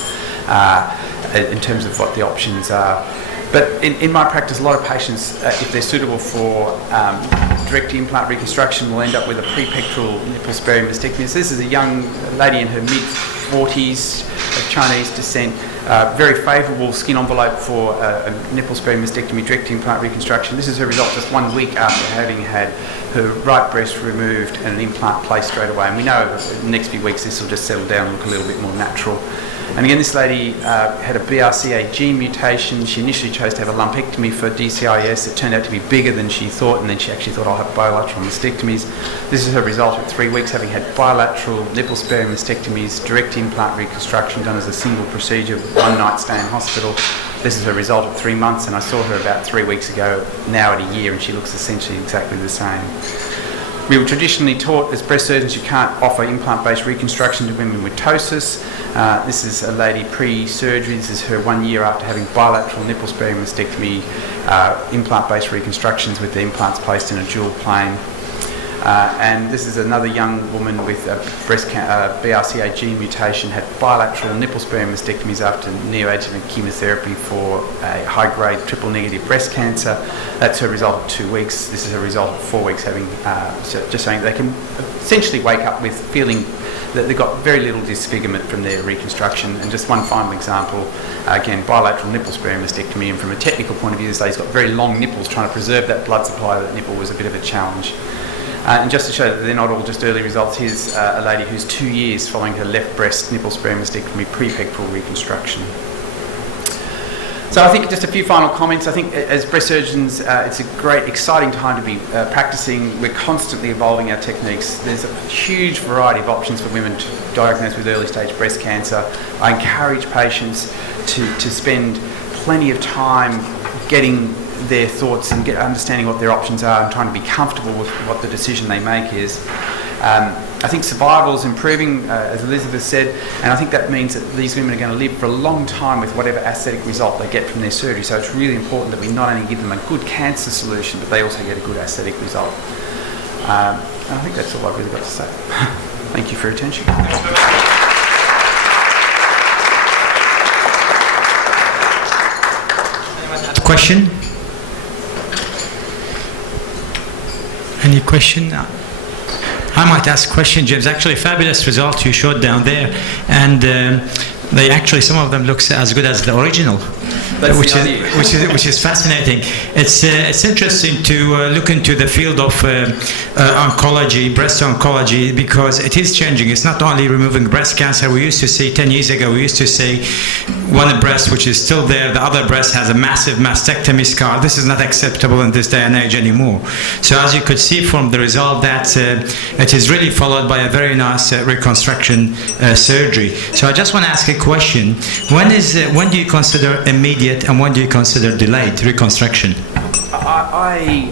in terms of what the options are. But in my practice, a lot of patients, if they're suitable for direct implant reconstruction, will end up with a prepectoral nipple-sparing mastectomy. So this is a young lady in her mid-40s of Chinese descent, very favourable skin envelope for a nipple-sparing mastectomy, direct implant reconstruction. This is her result just 1 week after having had her right breast removed and an implant placed straight away. And we know over the next few weeks this will just settle down and look a little bit more natural. And again, this lady had a BRCA gene mutation. She initially chose to have a lumpectomy for DCIS. It turned out to be bigger than she thought, and then she actually thought, I'll have bilateral mastectomies. This is her result at 3 weeks, having had bilateral nipple-sparing mastectomies, direct implant reconstruction done as a single procedure, one night stay in hospital. This is her result at 3 months, and I saw her about 3 weeks ago, now at a year, and she looks essentially exactly the same. We were traditionally taught as breast surgeons you can't offer implant-based reconstruction to women with ptosis. This is a lady pre-surgery. This is her 1 year after having bilateral nipple-sparing mastectomy, implant-based reconstructions with the implants placed in a dual plane. And this is another young woman with a BRCA gene mutation, had bilateral nipple-sparing mastectomies after neoadjuvant chemotherapy for a high-grade triple-negative breast cancer. That's her result at 2 weeks. This is her result at 4 weeks, having just saying they can essentially wake up with feeling that they've got very little disfigurement from their reconstruction. And just one final example, again, bilateral nipple-sparing mastectomy, and from a technical point of view, this lady's got very long nipples. Trying to preserve that blood supply of that nipple was a bit of a challenge. And just to show that they're not all just early results, here's a lady who's 2 years following her left breast nipple-sparing mastectomy pre-pectoral reconstruction. So I think just a few final comments. I think as breast surgeons, it's a great, exciting time to be practicing. We're constantly evolving our techniques. There's a huge variety of options for women diagnosed with early-stage breast cancer. I encourage patients to spend plenty of time getting their thoughts and understanding what their options are and trying to be comfortable with what the decision they make is. I think survival is improving, as Elizabeth said, and I think that means that these women are going to live for a long time with whatever aesthetic result they get from their surgery. So it's really important that we not only give them a good cancer solution, but they also get a good aesthetic result. And I think that's all I've really got to say. Thank you for your attention. Question? Any question? I might ask a question, James. Actually, fabulous result you showed down there, and they actually, some of them looks as good as the original, which is fascinating. It's interesting to look into the field of oncology, breast oncology, because it is changing. It's not only removing breast cancer. We used to see 10 years ago, we used to say one breast which is still there, the other breast has a massive mastectomy scar. This is not acceptable in this day and age anymore. So as you could see from the result, that it is really followed by a very nice reconstruction surgery. So I just want to ask a question. When do you consider immediate and when do you consider delayed reconstruction? I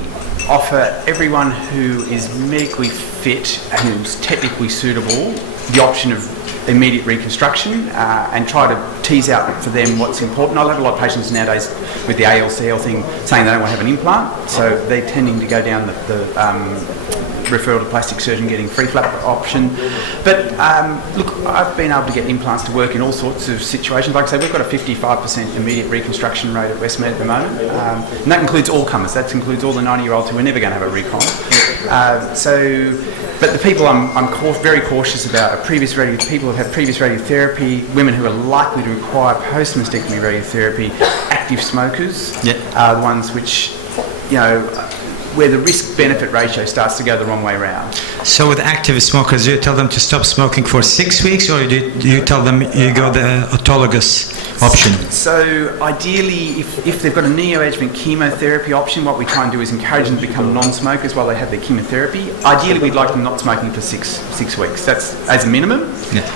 offer everyone who is medically fit and who's technically suitable the option of immediate reconstruction and try to tease out for them what's important. I'll have a lot of patients nowadays with the ALCL thing saying they don't want to have an implant, so they're tending to go down the referral to plastic surgeon, getting free flap option. But look, I've been able to get implants to work in all sorts of situations. Like I say, we've got a 55% immediate reconstruction rate at Westmed at the moment, and that includes all comers. That includes all the 90-year-olds who are never going to have a recon. But the people I'm very cautious about are people who have had previous radiotherapy, women who are likely to require post-mastectomy radiotherapy, active smokers are the ones which, you know, where the risk-benefit ratio starts to go the wrong way around. So with active smokers, do you tell them to stop smoking for 6 weeks, or do you tell them you go the autologous option? So ideally, if they've got a neoadjuvant chemotherapy option, what we try and do is encourage them to become non-smokers while they have their chemotherapy. Ideally, we'd like them not smoking for six weeks. That's as a minimum. Yeah.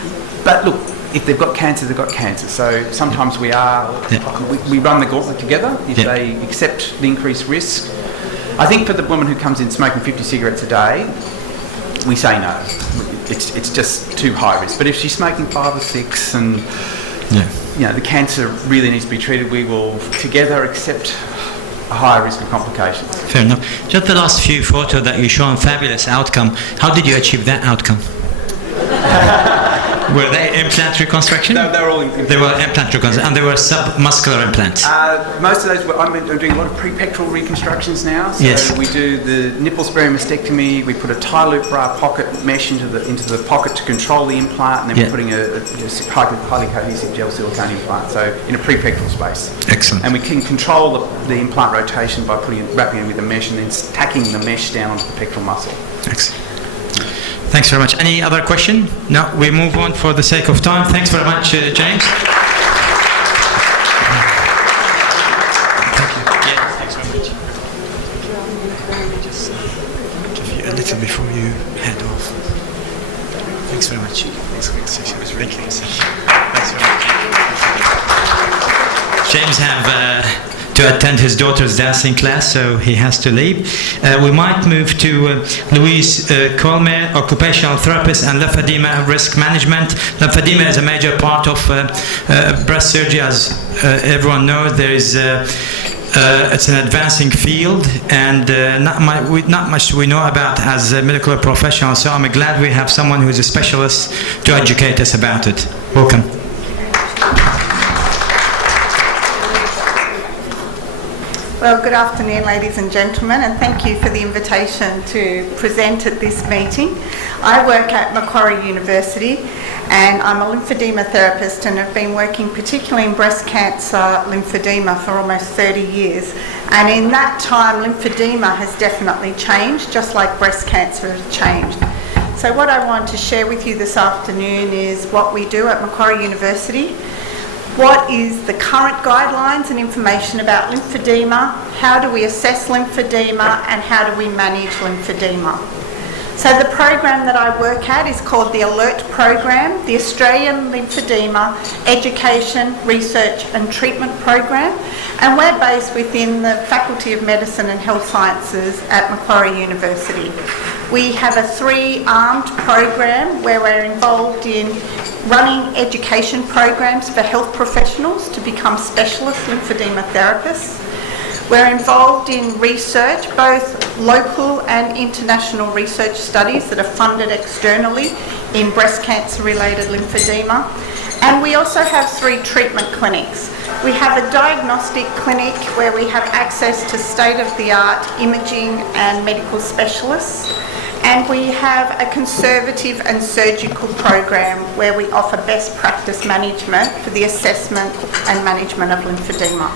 But look, if they've got cancer, they've got cancer. So sometimes we run the gauntlet together if they accept the increased risk. I think for the woman who comes in smoking 50 cigarettes a day, we say no. It's just too high risk. But if she's smoking 5 or 6 and you know the cancer really needs to be treated, we will together accept a higher risk of complications. Fair enough. Just the last few photos that you show, fabulous outcome. How did you achieve that outcome? Were they implant reconstruction? No, they were all implant. They were implant reconstruction, and they were submuscular implants. Most of those I'm doing a lot of pre-pectoral reconstructions now. So we do the nipple-sparing mastectomy. We put a tie loop bra pocket mesh into the pocket to control the implant, and then we're putting a highly cohesive gel silicone implant. So in a pre-pectoral space. Excellent. And we can control the implant rotation by wrapping it with a mesh and then tacking the mesh down onto the pectoral muscle. Excellent. Thanks very much. Any other question? No, we move on for the sake of time. Thanks very much, James. Thank you. Yeah, thanks very much. Just give you a little before you head off. Thanks very much. Thanks for the session. It was really good session. Thanks very much. James have to attend his daughter's dancing class, so he has to leave. We might move to Louise Colmer, occupational therapist and lymphedema risk management. Lymphedema is a major part of breast surgery, as everyone knows. There is it's an advancing field, and not much we know about as a medical professional, so I'm glad we have someone who is a specialist to educate us about it. Welcome. Well, good afternoon, ladies and gentlemen, and thank you for the invitation to present at this meeting. I work at Macquarie University, and I'm a lymphedema therapist and have been working particularly in breast cancer lymphedema for almost 30 years. And in that time, lymphedema has definitely changed, just like breast cancer has changed. So what I want to share with you this afternoon is what we do at Macquarie University, what is the current guidelines and information about lymphedema, how do we assess lymphedema, and how do we manage lymphedema. So the program that I work at is called the ALERT program, the Australian Lymphedema Education, Research and Treatment Program, and we're based within the Faculty of Medicine and Health Sciences at Macquarie University. We have a 3-armed program where we're involved in running education programs for health professionals to become specialist lymphedema therapists. We're involved in research, both local and international research studies that are funded externally in breast cancer-related lymphedema. And we also have 3 treatment clinics. We have a diagnostic clinic where we have access to state-of-the-art imaging and medical specialists. And we have a conservative and surgical program where we offer best practice management for the assessment and management of lymphedema.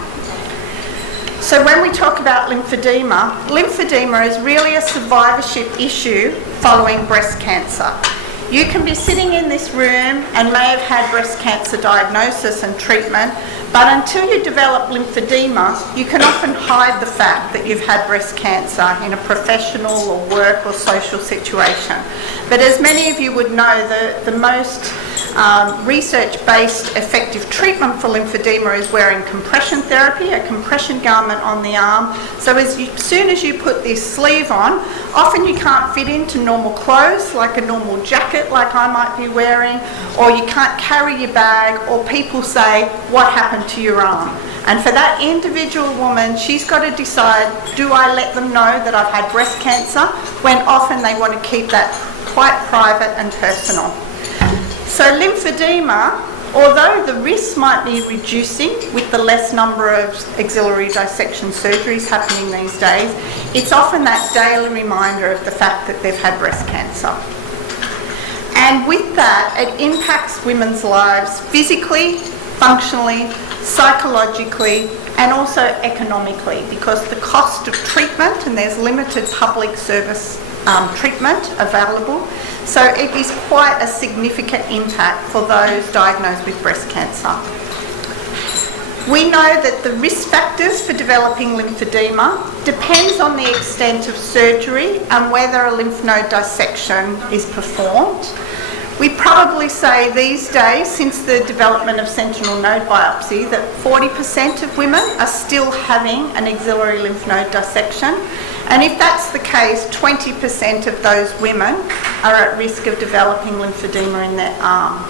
So when we talk about lymphedema is really a survivorship issue following breast cancer. You can be sitting in this room and may have had breast cancer diagnosis and treatment, but until you develop lymphedema, you can often hide the fact that you've had breast cancer in a professional or work or social situation. But as many of you would know, the most research-based effective treatment for lymphedema is wearing compression therapy, a compression garment on the arm. So as soon as you put this sleeve on, often you can't fit into normal clothes, like a normal jacket like I might be wearing, or you can't carry your bag, or people say, what happened to your arm? And for that individual woman, she's got to decide, do I let them know that I've had breast cancer, when often they want to keep that quite private and personal. So lymphedema, although the risk might be reducing with the less number of axillary dissection surgeries happening these days, it's often that daily reminder of the fact that they've had breast cancer. And with that, it impacts women's lives physically, functionally, psychologically, and also economically, because the cost of treatment, and there's limited public service treatment available, so it is quite a significant impact for those diagnosed with breast cancer. We know that the risk factors for developing lymphedema depends on the extent of surgery and whether a lymph node dissection is performed. We probably say these days, since the development of sentinel node biopsy, that 40% of women are still having an axillary lymph node dissection. And if that's the case, 20% of those women are at risk of developing lymphedema in their arm.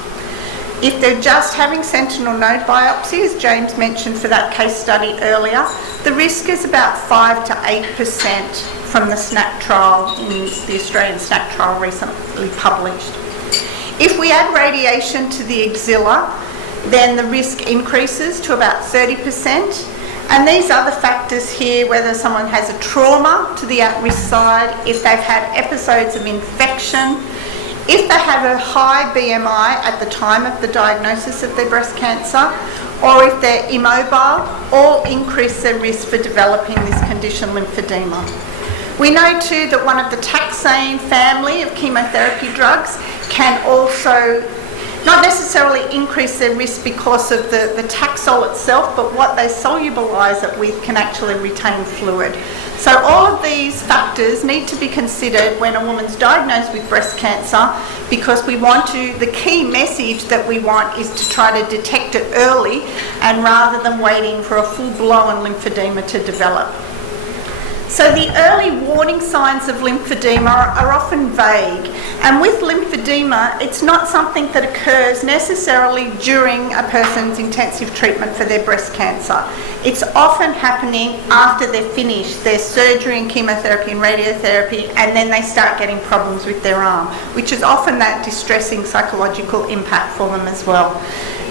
If they're just having sentinel node biopsy, as James mentioned for that case study earlier, the risk is about 5 to 8% from the SNAP trial in the Australian SNAP trial recently published. If we add radiation to the axilla, then the risk increases to about 30%. And these other factors here, whether someone has a trauma to the at-risk side, if they've had episodes of infection, if they have a high BMI at the time of the diagnosis of their breast cancer, or if they're immobile, all increase their risk for developing this condition, lymphedema. We know too that one of the taxane family of chemotherapy drugs can also not necessarily increase their risk because of the Taxol itself, but what they solubilise it with can actually retain fluid. So all of these factors need to be considered when a woman's diagnosed with breast cancer, because the key message that we want is to try to detect it early and rather than waiting for a full-blown lymphedema to develop. So the early warning signs of lymphedema are often vague, and with lymphedema it's not something that occurs necessarily during a person's intensive treatment for their breast cancer. It's often happening after they've finished their surgery and chemotherapy and radiotherapy, and then they start getting problems with their arm, which is often that distressing psychological impact for them as well.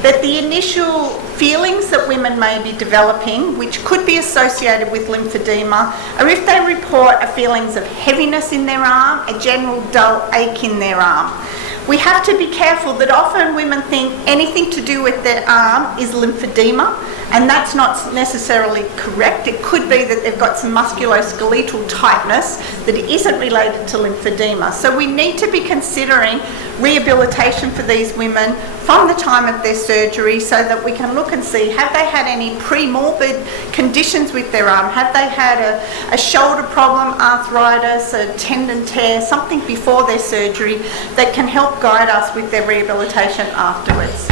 That the initial feelings that women may be developing, which could be associated with lymphedema, are if they report a feelings of heaviness in their arm, a general dull ache in their arm. We have to be careful that often women think anything to do with their arm is lymphedema, and that's not necessarily correct. It could be that they've got some musculoskeletal tightness that isn't related to lymphedema. So we need to be considering rehabilitation for these women from the time of their surgery so that we can look and see, have they had any pre-morbid conditions with their arm? Have they had a shoulder problem, arthritis, a tendon tear, something before their surgery that can help guide us with their rehabilitation afterwards?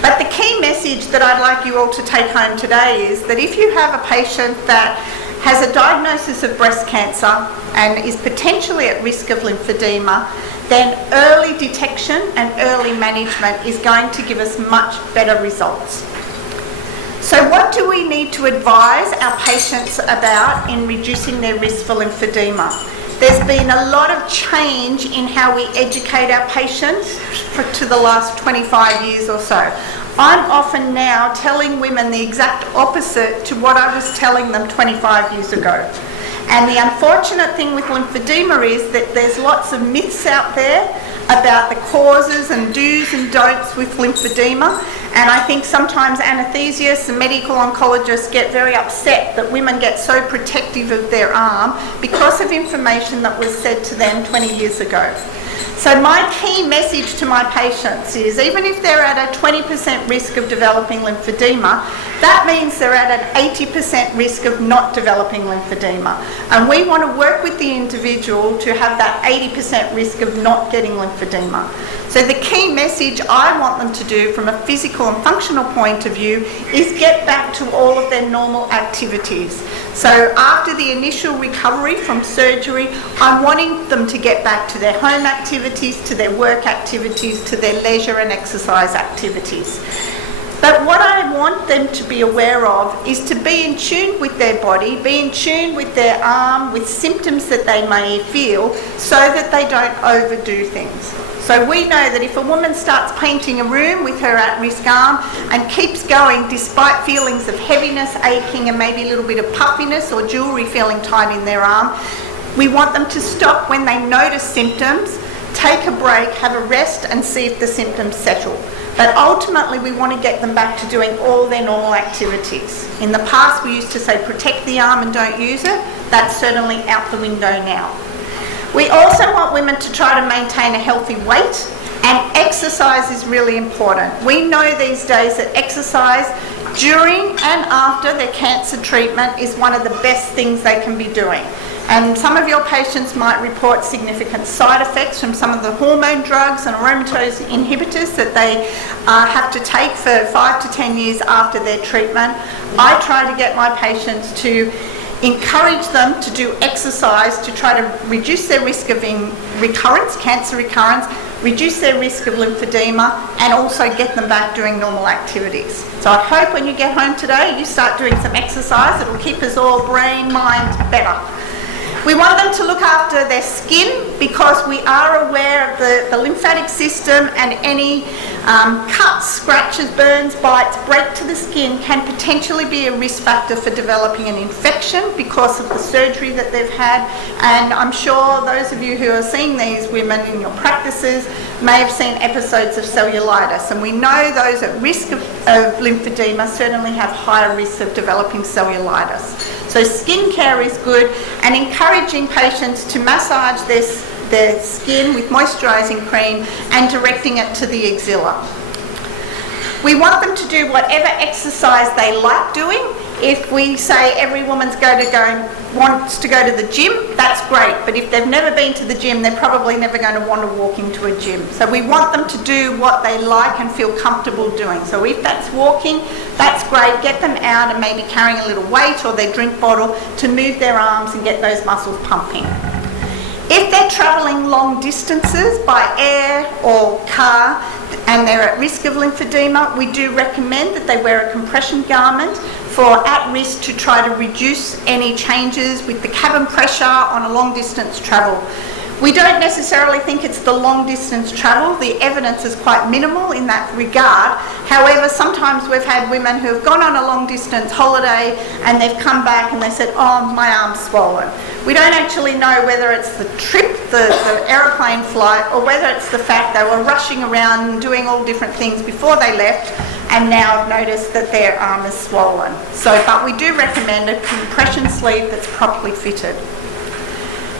But the key message that I'd like you all to take home today is that if you have a patient that has a diagnosis of breast cancer and is potentially at risk of lymphedema, then early detection and early management is going to give us much better results. So what do we need to advise our patients about in reducing their risk for lymphedema? There's been a lot of change in how we educate our patients to the last 25 years or so. I'm often now telling women the exact opposite to what I was telling them 25 years ago. And the unfortunate thing with lymphedema is that there's lots of myths out there about the causes and do's and don'ts with lymphedema. And I think sometimes anaesthesiologists and medical oncologists get very upset that women get so protective of their arm because of information that was said to them 20 years ago. So my key message to my patients is, even if they're at a 20% risk of developing lymphedema, that means they're at an 80% risk of not developing lymphedema. And we want to work with the individual to have that 80% risk of not getting lymphedema. So the key message I want them to do from a physical and functional point of view is get back to all of their normal activities. So after the initial recovery from surgery, I'm wanting them to get back to their home activities, to their work activities, to their leisure and exercise activities. But what I want them to be aware of is to be in tune with their body, be in tune with their arm, with symptoms that they may feel, so that they don't overdo things. So we know that if a woman starts painting a room with her at-risk arm and keeps going despite feelings of heaviness, aching, and maybe a little bit of puffiness or jewellery feeling tight in their arm, we want them to stop when they notice symptoms, take a break, have a rest, and see if the symptoms settle. But ultimately we want to get them back to doing all their normal activities. In the past we used to say protect the arm and don't use it. That's certainly out the window now. We also want women to try to maintain a healthy weight, and exercise is really important. We know these days that exercise during and after their cancer treatment is one of the best things they can be doing. And some of your patients might report significant side effects from some of the hormone drugs and aromatase inhibitors that they have to take for 5 to 10 years after their treatment. I try to get my patients to encourage them to do exercise to try to reduce their risk of recurrence, cancer recurrence, reduce their risk of lymphedema, and also get them back doing normal activities. So I hope when you get home today you start doing some exercise. It'll keep us all brain, mind better. We want them to look after their skin because we are aware of the lymphatic system, and any cuts, scratches, burns, bites, break to the skin can potentially be a risk factor for developing an infection because of the surgery that they've had. And I'm sure those of you who are seeing these women in your practices may have seen episodes of cellulitis, and we know those at risk of of lymphedema certainly have higher risks of developing cellulitis. So skin care is good, and encouraging patients to massage their skin with moisturising cream and directing it to the axilla. We want them to do whatever exercise they like doing. If we say every woman's wants to go to the gym, that's great. But if they've never been to the gym, they're probably never going to want to walk into a gym. So we want them to do what they like and feel comfortable doing. So if that's walking, that's great. Get them out and maybe carrying a little weight or their drink bottle to move their arms and get those muscles pumping. If they're travelling long distances by air or car and they're at risk of lymphedema, we do recommend that they wear a compression garment for at risk to try to reduce any changes with the cabin pressure on a long distance travel. We don't necessarily think it's the long distance travel. The evidence is quite minimal in that regard. However, sometimes we've had women who have gone on a long distance holiday and they've come back and they said, oh, my arm's swollen. We don't actually know whether it's the trip, the aeroplane flight, or whether it's the fact they were rushing around and doing all different things before they left and now have noticed that their arm is swollen. But we do recommend a compression sleeve that's properly fitted.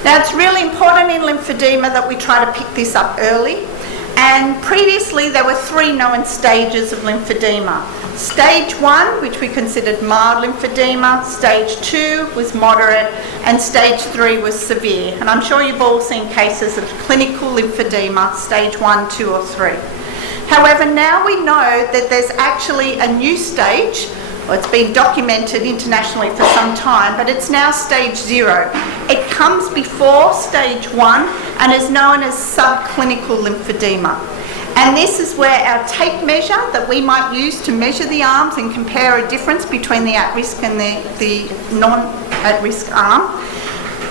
Now, it's really important in lymphedema that we try to pick this up early. And previously, there were 3 known stages of lymphedema. Stage 1, which we considered mild lymphedema. Stage 2 was moderate. And stage 3 was severe. And I'm sure you've all seen cases of clinical lymphedema, stage 1, 2, or 3. However, now we know that there's actually a new stage. Well, it's been documented internationally for some time, but it's now stage 0. It comes before stage 1 and is known as subclinical lymphedema. And this is where our tape measure that we might use to measure the arms and compare a difference between the at-risk and the non-at-risk arm.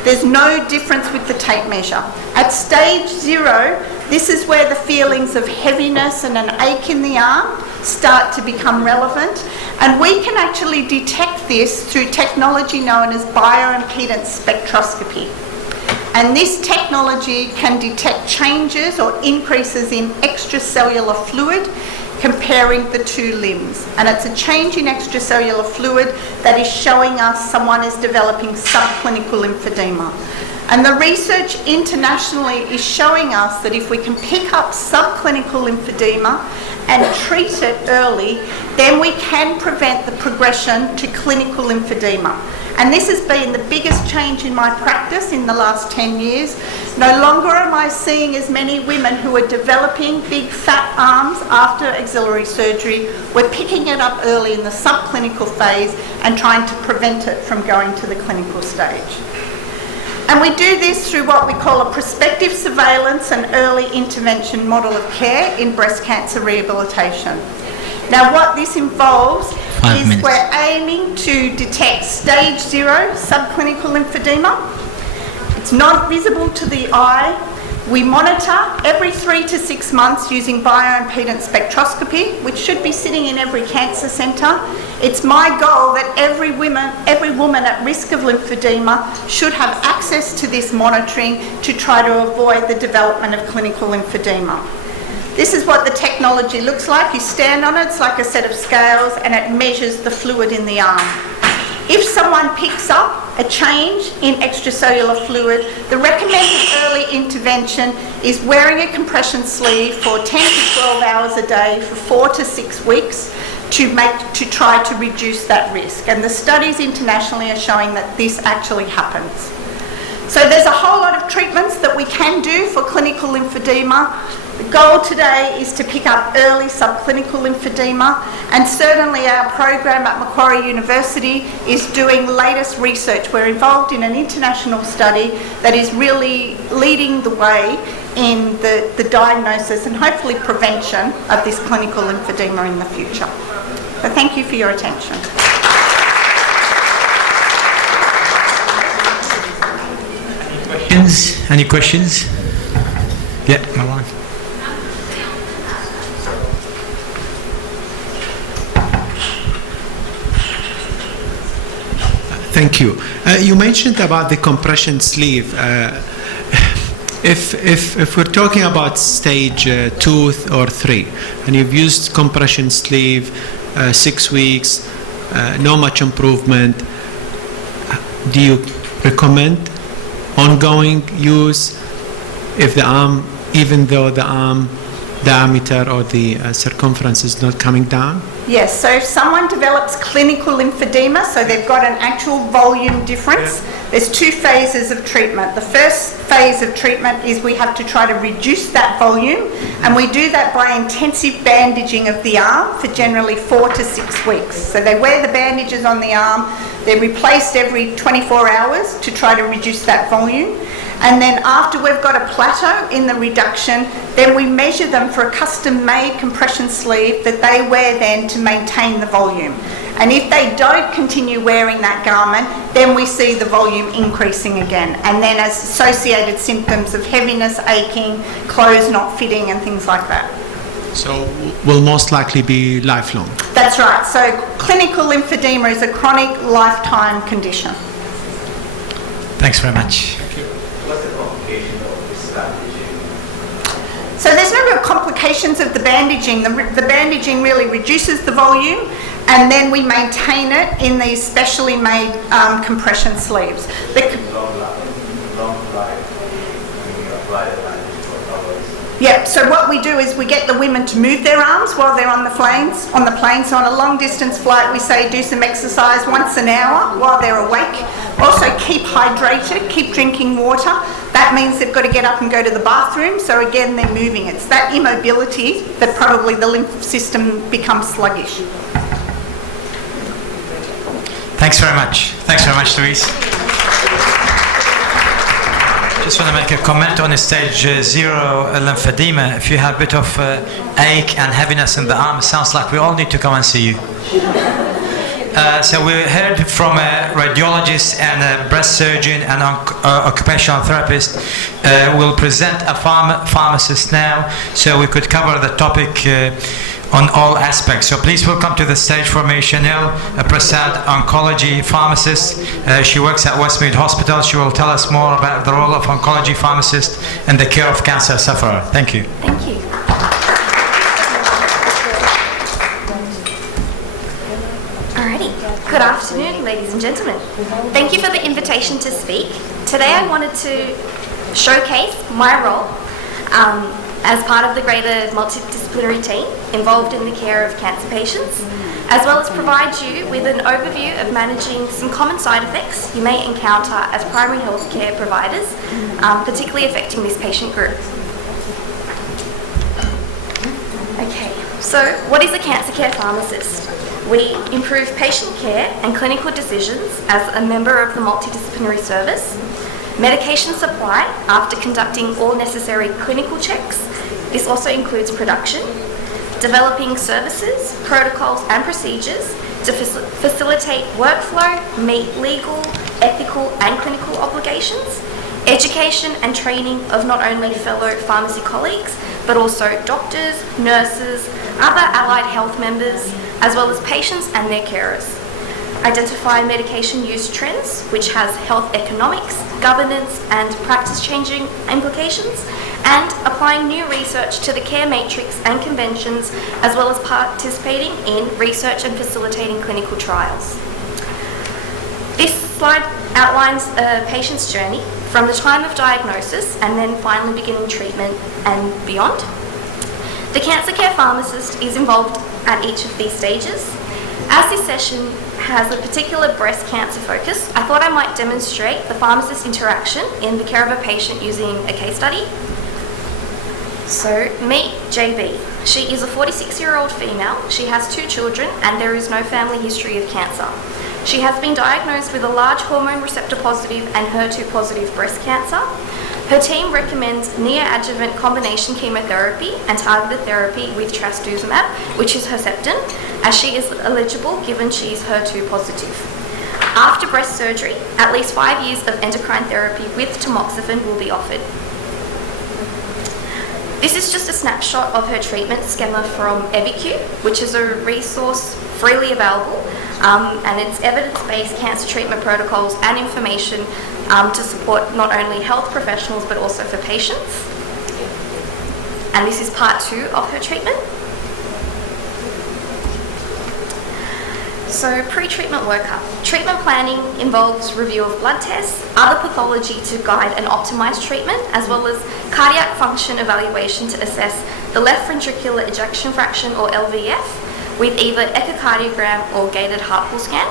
There's no difference with the tape measure. At stage 0, this is where the feelings of heaviness and an ache in the arm start to become relevant, and we can actually detect this through technology known as bioimpedance spectroscopy. And this technology can detect changes or increases in extracellular fluid comparing the 2 limbs. And it's a change in extracellular fluid that is showing us someone is developing subclinical lymphedema. And the research internationally is showing us that if we can pick up subclinical lymphedema and treat it early, then we can prevent the progression to clinical lymphedema. And this has been the biggest change in my practice in the last 10 years. No longer am I seeing as many women who are developing big fat arms after axillary surgery. We're picking it up early in the subclinical phase and trying to prevent it from going to the clinical stage. And we do this through what we call a prospective surveillance and early intervention model of care in breast cancer rehabilitation. Now, what this involves is we're aiming to detect stage 0 subclinical lymphedema. It's not visible to the eye. We monitor every 3 to 6 months using bioimpedance spectroscopy, which should be sitting in every cancer centre. It's my goal that every woman at risk of lymphedema should have access to this monitoring to try to avoid the development of clinical lymphedema. This is what the technology looks like. You stand on it, it's like a set of scales, and it measures the fluid in the arm. If someone picks up a change in extracellular fluid, the recommended early intervention is wearing a compression sleeve for 10 to 12 hours a day for 4 to 6 weeks to try to reduce that risk. And the studies internationally are showing that this actually happens. So there's a whole lot of treatments that we can do for clinical lymphedema. The goal today is to pick up early subclinical lymphedema, and certainly our program at Macquarie University is doing latest research. We're involved in an international study that is really leading the way in the diagnosis and hopefully prevention of this clinical lymphedema in the future. So thank you for your attention. Any questions? Yeah, Marwan. Thank you. You mentioned about the compression sleeve. If we're talking about stage 2 or 3, and you've used compression sleeve, 6 weeks, not much improvement. Do you recommend ongoing use if the arm, even though the arm diameter or the circumference is not coming down? Yes, so if someone develops clinical lymphedema, so they've got an actual volume difference, there's 2 phases of treatment. The first phase of treatment is we have to try to reduce that volume, and we do that by intensive bandaging of the arm for generally 4 to 6 weeks. So they wear the bandages on the arm, they're replaced every 24 hours to try to reduce that volume. And then after we've got a plateau in the reduction, then we measure them for a custom-made compression sleeve that they wear then to maintain the volume. And if they don't continue wearing that garment, then we see the volume increasing again. And then as associated symptoms of heaviness, aching, clothes not fitting and things like that. So will most likely be lifelong? That's right. So clinical lymphedema is a chronic lifetime condition. Thanks very much. What's the complication of this bandaging? So there's no real complications of the bandaging. The bandaging really reduces the volume, and then we maintain it in these specially made compression sleeves. Long life when you apply the bandage for hours. Yeah, so what we do is we get the women to move their arms while they're on the plane. So on a long distance flight, we say do some exercise once an hour while they're awake. Also keep hydrated, keep drinking water. That means they've got to get up and go to the bathroom. So again, they're moving. It's that immobility that probably the lymph system becomes sluggish. Thanks very much. Thanks very much, Louise. Just want to make a comment on stage 0 lymphedema. If you have a bit of ache and heaviness in the arm, it sounds like we all need to come and see you. So we heard from a radiologist and a breast surgeon and occupational therapist. We'll present a pharmacist now, so we could cover the topic on all aspects. So please welcome to the stage for me Chanel Prasad, oncology pharmacist. She works at Westmead Hospital. She will tell us more about the role of oncology pharmacist in the care of cancer sufferer. Thank you. Thank you. Alrighty. Good afternoon, ladies and gentlemen. Thank you for the invitation to speak. Today I wanted to showcase my role as part of the greater multidisciplinary team involved in the care of cancer patients, as well as provide you with an overview of managing some common side effects you may encounter as primary health care providers, particularly affecting this patient group. Okay, so what is a cancer care pharmacist? We improve patient care and clinical decisions as a member of the multidisciplinary service, medication supply after conducting all necessary clinical checks. This also includes production, developing services, protocols and procedures to facilitate workflow, meet legal, ethical and clinical obligations, education and training of not only fellow pharmacy colleagues, but also doctors, nurses, other allied health members, as well as patients and their carers. Identify medication use trends, which has health economics, governance and practice-changing implications, and applying new research to the care matrix and conventions, as well as participating in research and facilitating clinical trials. This slide outlines a patient's journey from the time of diagnosis and then finally beginning treatment and beyond. The cancer care pharmacist is involved at each of these stages. As this session has a particular breast cancer focus, I thought I might demonstrate the pharmacist interaction in the care of a patient using a case study. So, meet JB. She is a 46-year-old female. She has 2 children and there is no family history of cancer. She has been diagnosed with a large hormone receptor positive and HER2 positive breast cancer. Her team recommends neoadjuvant combination chemotherapy and targeted therapy with trastuzumab, which is Herceptin, as she is eligible given she is HER2 positive. After breast surgery, at least 5 years of endocrine therapy with tamoxifen will be offered. This is just a snapshot of her treatment schema from EviQ, which is a resource freely available, and it's evidence-based cancer treatment protocols and information to support not only health professionals but also for patients. And this is part 2 of her treatment. So pre-treatment workup. Treatment planning involves review of blood tests, other pathology to guide and optimise treatment, as well as cardiac function evaluation to assess the left ventricular ejection fraction, or LVF, with either echocardiogram or gated heart pull scan.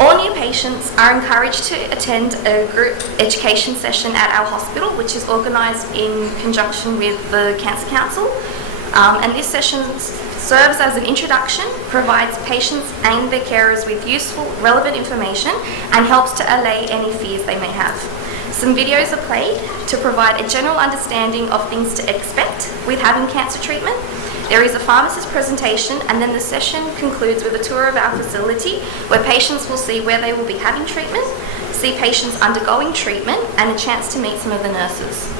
All new patients are encouraged to attend a group education session at our hospital, which is organised in conjunction with the Cancer Council. And this session serves as an introduction, provides patients and their carers with useful, relevant information, and helps to allay any fears they may have. Some videos are played to provide a general understanding of things to expect with having cancer treatment. There is a pharmacist presentation, and then the session concludes with a tour of our facility where patients will see where they will be having treatment, see patients undergoing treatment, and a chance to meet some of the nurses.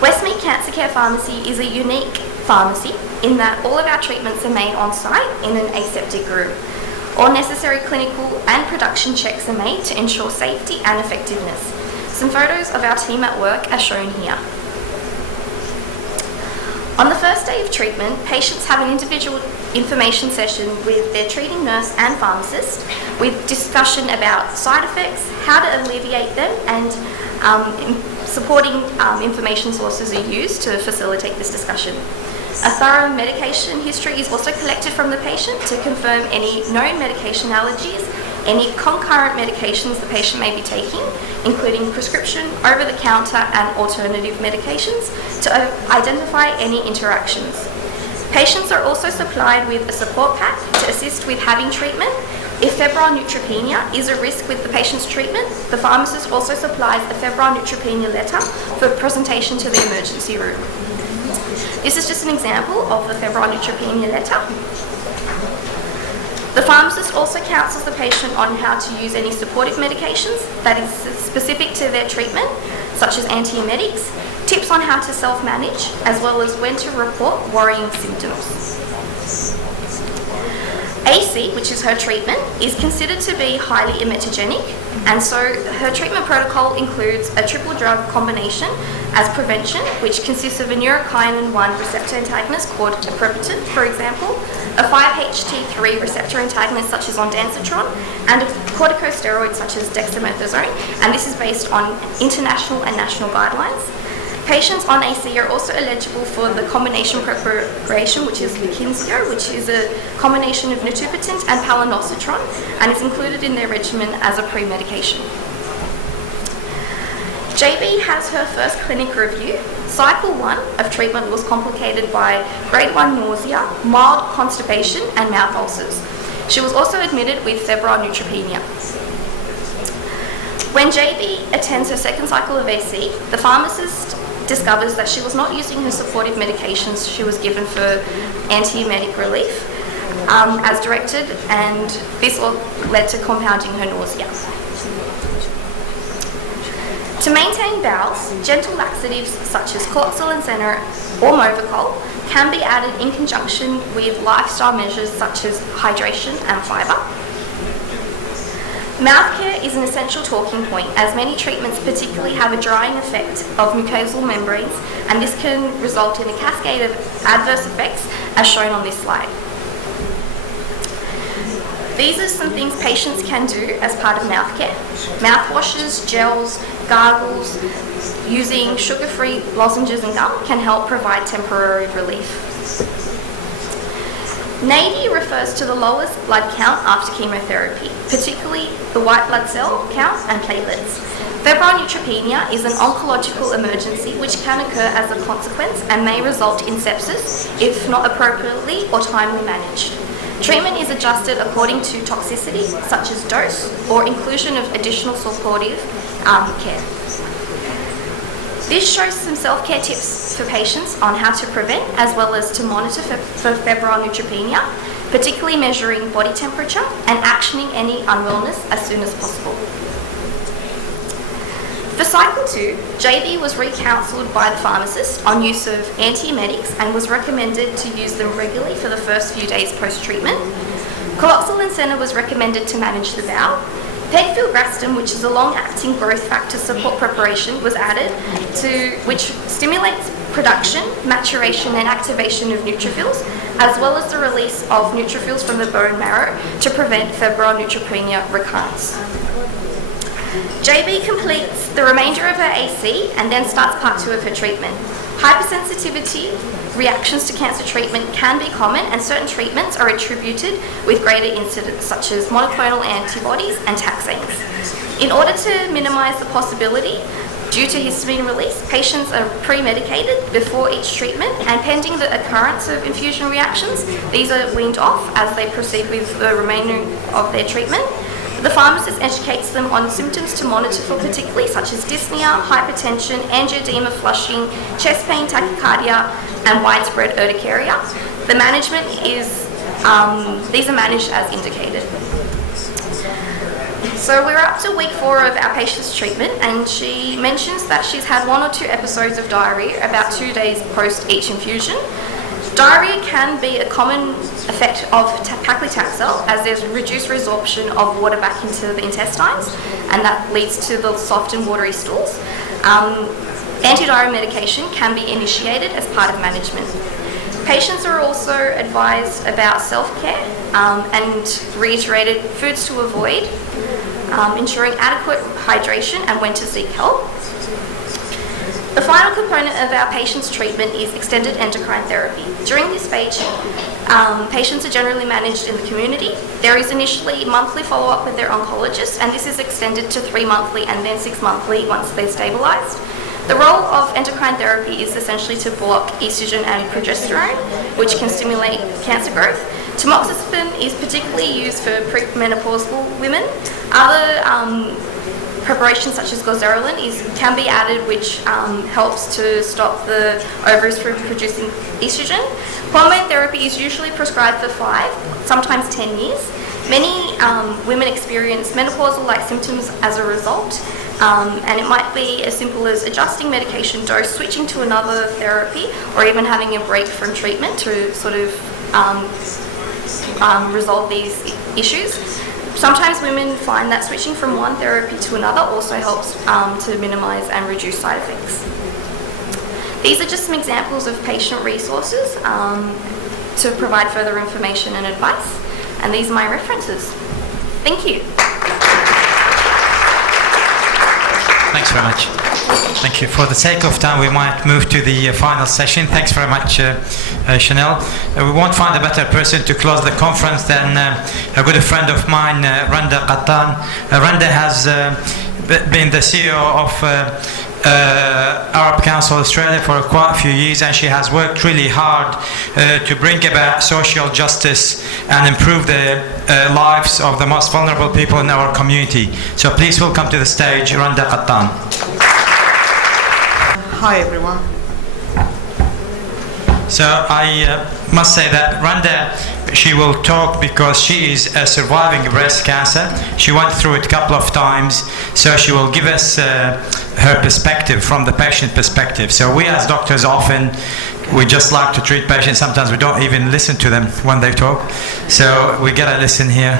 Westmead Cancer Care Pharmacy is a unique pharmacy in that all of our treatments are made on site in an aseptic room. All necessary clinical and production checks are made to ensure safety and effectiveness. Some photos of our team at work are shown here. On the first day of treatment, patients have an individual information session with their treating nurse and pharmacist with discussion about side effects, how to alleviate them, and supporting information sources are used to facilitate this discussion. A thorough medication history is also collected from the patient to confirm any known medication allergies, any concurrent medications the patient may be taking, including prescription, over-the-counter and alternative medications, to identify any interactions. Patients are also supplied with a support pack to assist with having treatment. If febrile neutropenia is a risk with the patient's treatment, the pharmacist also supplies a febrile neutropenia letter for presentation to the emergency room. This is just an example of the febrile neutropenia letter. The pharmacist also counsels the patient on how to use any supportive medications that is specific to their treatment, such as antiemetics, tips on how to self-manage, as well as when to report worrying symptoms. AC, which is her treatment, is considered to be highly emetogenic, and so her treatment protocol includes a triple drug combination as prevention, which consists of a neurokinin-1 receptor antagonist called Abbreviated, for example, a 5-HT3 receptor antagonist such as ondansetron, and a corticosteroid such as dexamethasone, and this is based on international and national guidelines. Patients on AC are also eligible for the combination preparation, which is Lequinsio, which is a combination of nitipetant and palonosetron, and is included in their regimen as a pre-medication. JB has her first clinic review. Cycle 1 of treatment was complicated by grade 1 nausea, mild constipation, and mouth ulcers. She was also admitted with febrile neutropenia. When JB attends her second cycle of AC, the pharmacist discovers that she was not using her supportive medications she was given for antiemetic relief as directed, and this led to compounding her nausea. To maintain bowels, gentle laxatives such as cloxyl-N-Senna or Movicol can be added in conjunction with lifestyle measures such as hydration and fibre. Mouth care is an essential talking point, as many treatments particularly have a drying effect of mucosal membranes, and this can result in a cascade of adverse effects as shown on this slide. These are some things patients can do as part of mouth care. Mouthwashes, gels, gargles, using sugar-free lozenges and gum can help provide temporary relief. NADI refers to the lowest blood count after chemotherapy, particularly the white blood cell count and platelets. Febrile neutropenia is an oncological emergency which can occur as a consequence and may result in sepsis if not appropriately or timely managed. Treatment is adjusted according to toxicity, such as dose or inclusion of additional supportive care. This shows some self-care tips for patients on how to prevent as well as to monitor for febrile neutropenia, particularly measuring body temperature and actioning any unwellness as soon as possible. For cycle 2, JB was re-counselled by the pharmacist on use of antiemetics and was recommended to use them regularly for the first few days post-treatment. Cloxyl-N-Senna was recommended to manage the bowel. Pegfilgrastim, which is a long-acting growth factor support preparation, was added which stimulates production, maturation and activation of neutrophils as well as the release of neutrophils from the bone marrow to prevent febrile neutropenia recurrence. JB completes the remainder of her AC and then starts part 2 of her treatment. Hypersensitivity reactions to cancer treatment can be common, and certain treatments are attributed with greater incidence, such as monoclonal antibodies and taxanes. In order to minimise the possibility, due to histamine release, patients are pre-medicated before each treatment, and pending the occurrence of infusion reactions, these are weaned off as they proceed with the remainder of their treatment. The pharmacist educates them on symptoms to monitor for, particularly such as dyspnea, hypertension, angioedema, flushing, chest pain, tachycardia, and widespread urticaria. The management is, these are managed as indicated. So we're up to week 4 of our patient's treatment, and she mentions that she's had 1 or 2 episodes of diarrhea about 2 days post each infusion. Diarrhea can be a common effect of paclitaxel, as there's reduced resorption of water back into the intestines, and that leads to the soft and watery stools. Anti-diarrhea medication can be initiated as part of management. Patients are also advised about self-care and reiterated foods to avoid, ensuring adequate hydration and when to seek help. The final component of our patient's treatment is extended endocrine therapy. During this stage, patients are generally managed in the community. There is initially monthly follow-up with their oncologist, and this is extended to 3 monthly and then 6 monthly once they're stabilised. The role of endocrine therapy is essentially to block estrogen and progesterone, which can stimulate cancer growth. Tamoxifen is particularly used for premenopausal women. Other preparations such as goserelin can be added, which helps to stop the ovaries from producing estrogen. Hormone therapy is usually prescribed for 5, sometimes 10 years. Many women experience menopausal-like symptoms as a result, and it might be as simple as adjusting medication dose, switching to another therapy, or even having a break from treatment to sort of resolve these issues. Sometimes women find that switching from one therapy to another also helps to minimise and reduce side effects. These are just some examples of patient resources to provide further information and advice, and these are my references. Thank you. Thanks very much. Thank you. For the sake of time, we might move to the final session. Thanks very much, Chanel. We won't find a better person to close the conference than a good friend of mine, Randa Qattan. Randa has been the CEO of Arab Council Australia for quite a few years, and she has worked really hard to bring about social justice and improve the lives of the most vulnerable people in our community. So please welcome to the stage Randa Qattan. Hi everyone. So I must say that Randa, she will talk because she is surviving breast cancer. She went through it a couple of times, so she will give us her perspective from the patient perspective. So we as doctors often, we just like to treat patients. Sometimes we don't even listen to them when they talk. So we gotta listen here.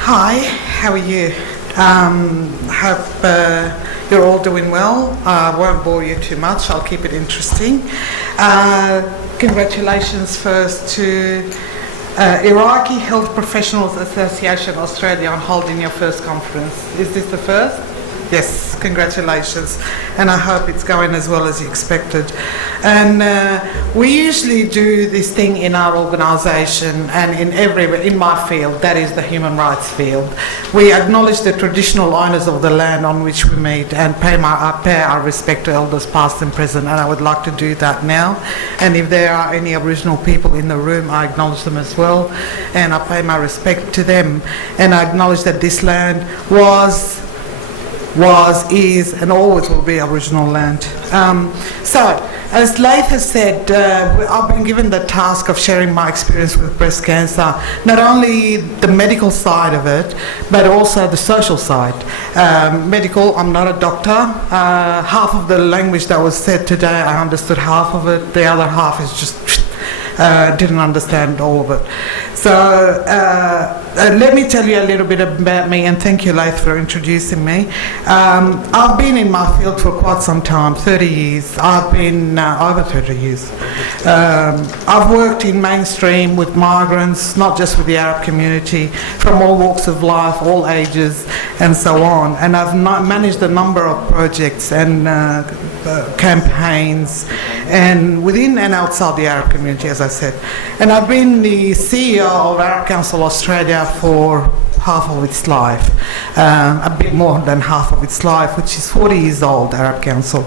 Hi, how are you? Hope you're all doing well. I won't bore you too much. I'll keep it interesting. Congratulations first to Iraqi Health Professionals Association Australia on holding your first conference. Is this the first? Yes, congratulations, and I hope it's going as well as you expected. And we usually do this thing in our organisation and in my field, that is the human rights field. We acknowledge the traditional owners of the land on which we meet and pay our respect to elders past and present, and I would like to do that now. And if there are any Aboriginal people in the room, I acknowledge them as well, and I pay my respect to them, and I acknowledge that this land was, is, and always will be Aboriginal land. So, as Laith has said, I've been given the task of sharing my experience with breast cancer, not only the medical side of it, but also the social side. Medical, I'm not a doctor. Half of the language that was said today, I understood half of it. The other half is just didn't understand all of it. So let me tell you a little bit about me, and thank you, Laith, for introducing me. I've been in my field for quite some time, 30 years. I've been over 30 years. I've worked in mainstream with migrants, not just with the Arab community, from all walks of life, all ages, and so on. And I've managed a number of projects and campaigns, and within and outside the Arab community, as I said. And I've been the CEO of Arab Council Australia for half of its life, a bit more than half of its life, which is 40 years old, Arab Council.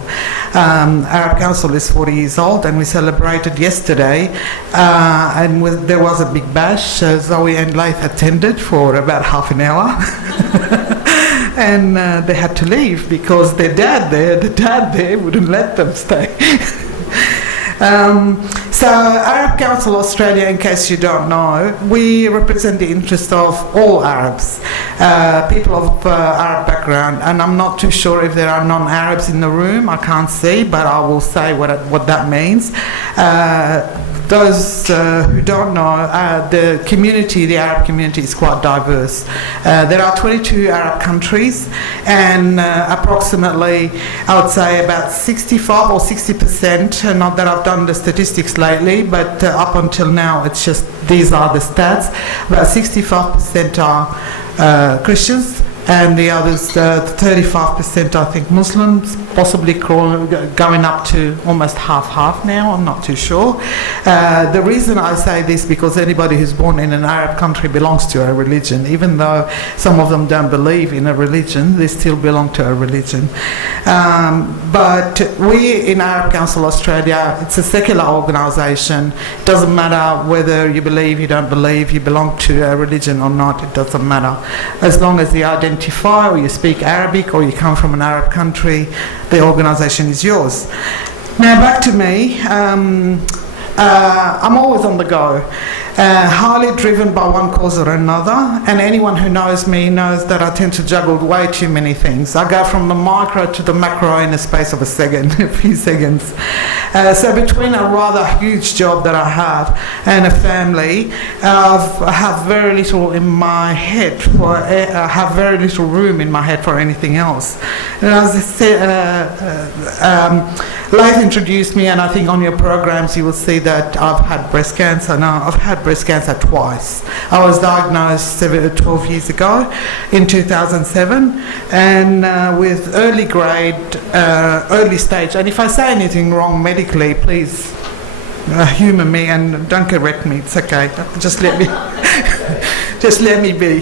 Arab Council is 40 years old, and we celebrated yesterday, and there was a big bash. Zoe and Laith attended for about half an hour. And they had to leave because the dad there wouldn't let them stay. So Arab Council Australia, in case you don't know, we represent the interest of all Arabs, people of Arab background, and I'm not too sure if there are non-Arabs in the room. I can't see, but I will say what that means. Those who don't know, the community, the Arab community, is quite diverse. There are 22 Arab countries, and approximately, I would say about 65 or 60%, not that I've done the statistics lately, but up until now, it's just these are the stats. About 65% are Christians, and the others, 35%, I think, Muslims, possibly going up to almost half now, I'm not too sure. The reason I say this, because anybody who's born in an Arab country belongs to a religion. Even though some of them don't believe in a religion, they still belong to a religion. But we in Arab Council Australia, it's a secular organisation. It doesn't matter whether you believe, you don't believe, you belong to a religion or not, it doesn't matter. As long as you identify or you speak Arabic or you come from an Arab country, the organisation is yours. Now back to me. I'm always on the go, highly driven by one cause or another, and anyone who knows me knows that I tend to juggle way too many things. I go from the micro to the macro in the space of a few seconds. So between a rather huge job that I have and a family, I have very little in my head I have very little room in my head for anything else. And as I said, Laith introduced me, and I think on your programs you will see that I've had breast cancer. Now, I've had breast cancer twice. I was diagnosed 12 years ago in 2007, and with early grade, early stage. And if I say anything wrong medically, please humour me and don't correct me. It's okay. Just let me, just let me be.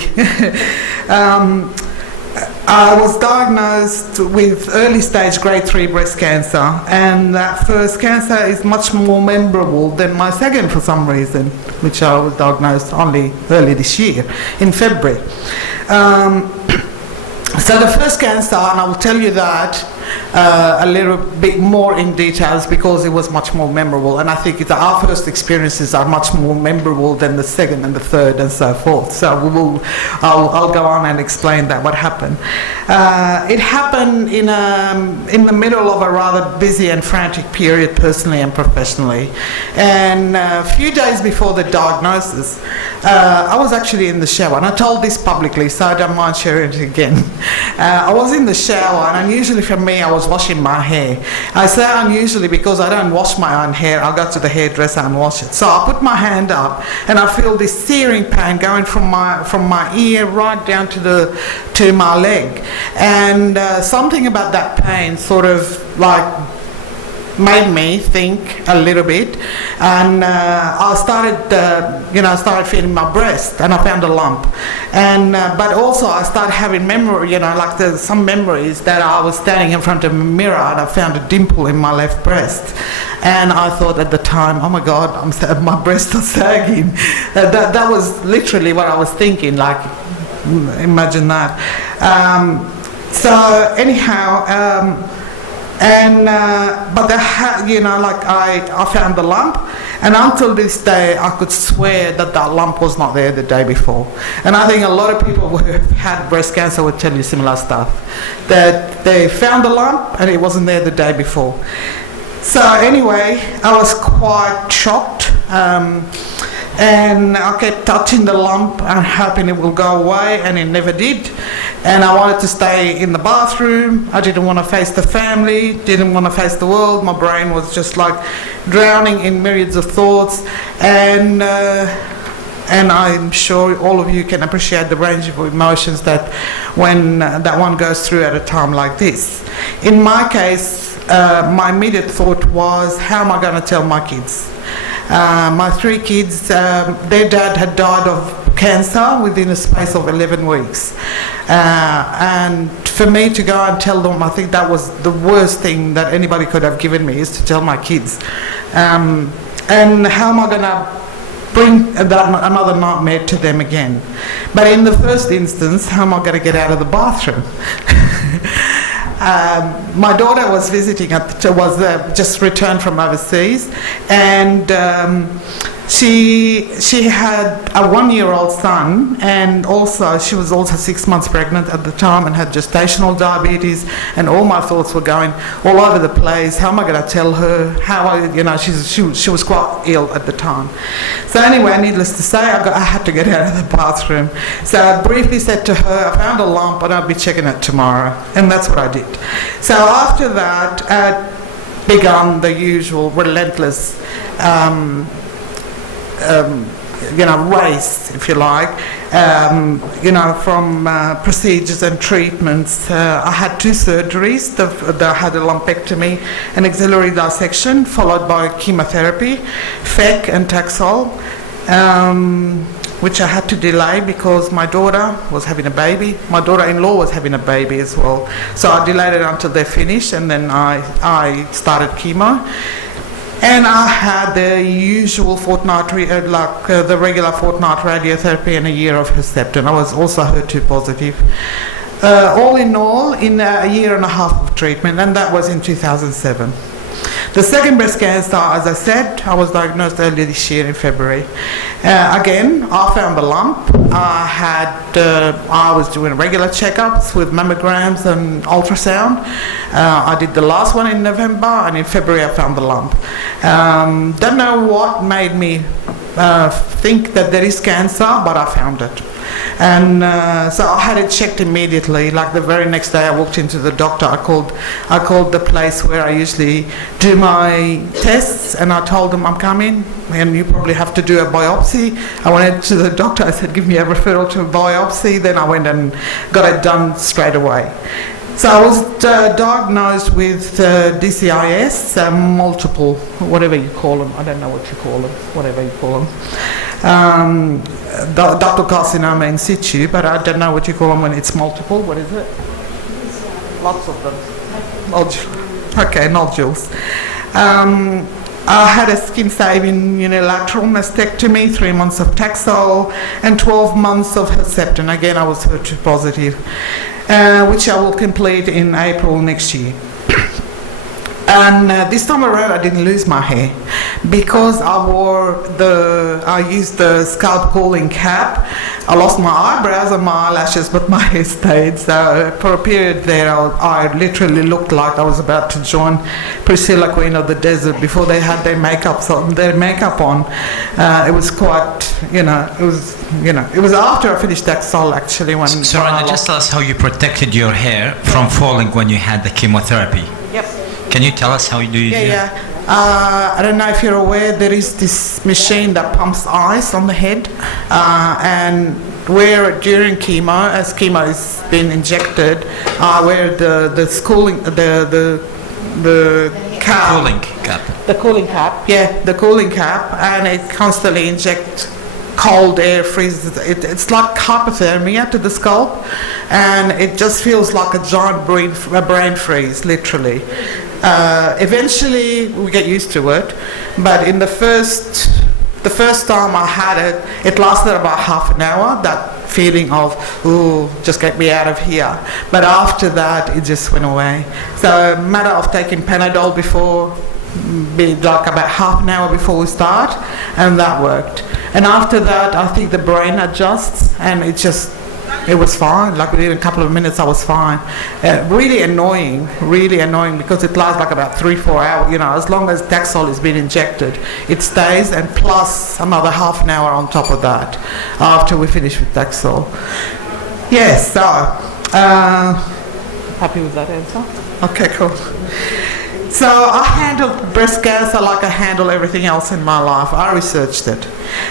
I was diagnosed with early stage grade 3 breast cancer, and that first cancer is much more memorable than my second for some reason, which I was diagnosed only early this year, in February. So the first cancer, and I will tell you that a little bit more in details because it was much more memorable, and I think that our first experiences are much more memorable than the second and the third and so forth. So I'll go on and explain that what happened. It happened in the middle of a rather busy and frantic period, personally and professionally. And a few days before the diagnosis, I was actually in the shower, and I told this publicly, so I don't mind sharing it again. I was in the shower, and unusually for me, I was washing my hair. I say unusually because I don't wash my own hair. I'll go to the hairdresser and wash it. So I put my hand up, and I feel this searing pain going from my ear right down to my leg. And something about that pain sort of like made me think a little bit, and I started feeling my breast, and I found a lump, and but also I started having memory, some memories that I was standing in front of a mirror and I found a dimple in my left breast, and I thought at the time, oh my God, my breasts are sagging. That was literally what I was thinking. Like, imagine that. So anyhow. But I found the lump, and until this day I could swear that lump was not there the day before. And I think a lot of people who have had breast cancer would tell you similar stuff, that they found the lump and it wasn't there the day before. So anyway, I was quite shocked. And I kept touching the lump and hoping it will go away, and it never did. And I wanted to stay in the bathroom. I didn't want to face the family, didn't want to face the world. My brain was just like drowning in myriads of thoughts. And I'm sure all of you can appreciate the range of emotions that when that one goes through at a time like this. In my case, my immediate thought was, how am I going to tell my kids? My 3 kids, their dad had died of cancer within a space of 11 weeks. And for me to go and tell them, I think that was the worst thing that anybody could have given me, is to tell my kids. And how am I going to bring another nightmare to them again? But in the first instance, how am I going to get out of the bathroom? My daughter was visiting, just returned from overseas, and she had a 1-year-old son, and also she was also 6 months pregnant at the time and had gestational diabetes, and all my thoughts were going all over the place. How am I going to tell her? She was quite ill at the time. So anyway, needless to say, I had to get out of the bathroom. So I briefly said to her, I found a lump and I'll be checking it tomorrow, and that's what I did. So after that, began the usual relentless race, if you like, from procedures and treatments. I had 2 surgeries. I had a lumpectomy, an axillary dissection, followed by chemotherapy, FEC and Taxol, which I had to delay because my daughter was having a baby. My daughter-in-law was having a baby as well. So I delayed it until they finished, and then I started chemo. And I had the usual the regular fortnight radiotherapy and a year of Herceptin. I was also HER2 positive. All in all, in a year and a half of treatment, and that was in 2007. The second breast cancer, as I said, I was diagnosed earlier this year in February. Again, I found the lump. I was doing regular checkups with mammograms and ultrasound. I did the last one in November, and in February I found the lump. Don't know what made me think that there is cancer, but I found it. And so I had it checked immediately. Like the very next day I walked into the doctor. I called the place where I usually do my tests, and I told them, I'm coming and you probably have to do a biopsy. I went to the doctor, I said, give me a referral to a biopsy. Then I went and got it done straight away. So I was diagnosed with DCIS, multiple, whatever you call them, I don't know what you call them, whatever you call them, ductal carcinoma in situ, but I don't know what you call them when it's multiple. What is it? Lots of them. Nodules. Okay, nodules. I had a skin-saving unilateral mastectomy, 3 months of Taxol, and 12 months of Herceptin. Again, I was HER2 positive, which I will complete in April next year. And this time around, I didn't lose my hair because I used the scalp cooling cap. I lost my eyebrows and my eyelashes, but my hair stayed. So for a period there, I literally looked like I was about to join Priscilla, Queen of the Desert, before they had their makeup on. It was quite, it was after I finished Taxol actually. So Rana, just tell us how you protected your hair from falling when you had the chemotherapy. Yep. Can you tell us how you do it? Yeah. I don't know if you're aware, there is this machine that pumps ice on the head, and where during chemo, as chemo is being injected, where the cap. Cooling cap. The cooling cap, yeah, the cooling cap, and it constantly injects cold air, freezes. It's like hypothermia to the scalp, and it just feels like a giant brain freeze, literally. Eventually we get used to it, but in the first time I had it, it lasted about half an hour, that feeling of, ooh, just get me out of here. But after that, it just went away. So a matter of taking Panadol before, like about half an hour before we start, and that worked. And after that, I think the brain adjusts, and it just It was fine. Like within a couple of minutes, I was fine. Really annoying because it lasts like about 3-4 hours. As long as Taxol has been injected, it stays, and plus another half an hour on top of that after we finish with Taxol. Yes. So happy with that answer? Okay, cool. So I handled breast cancer like I handle everything else in my life. I researched it.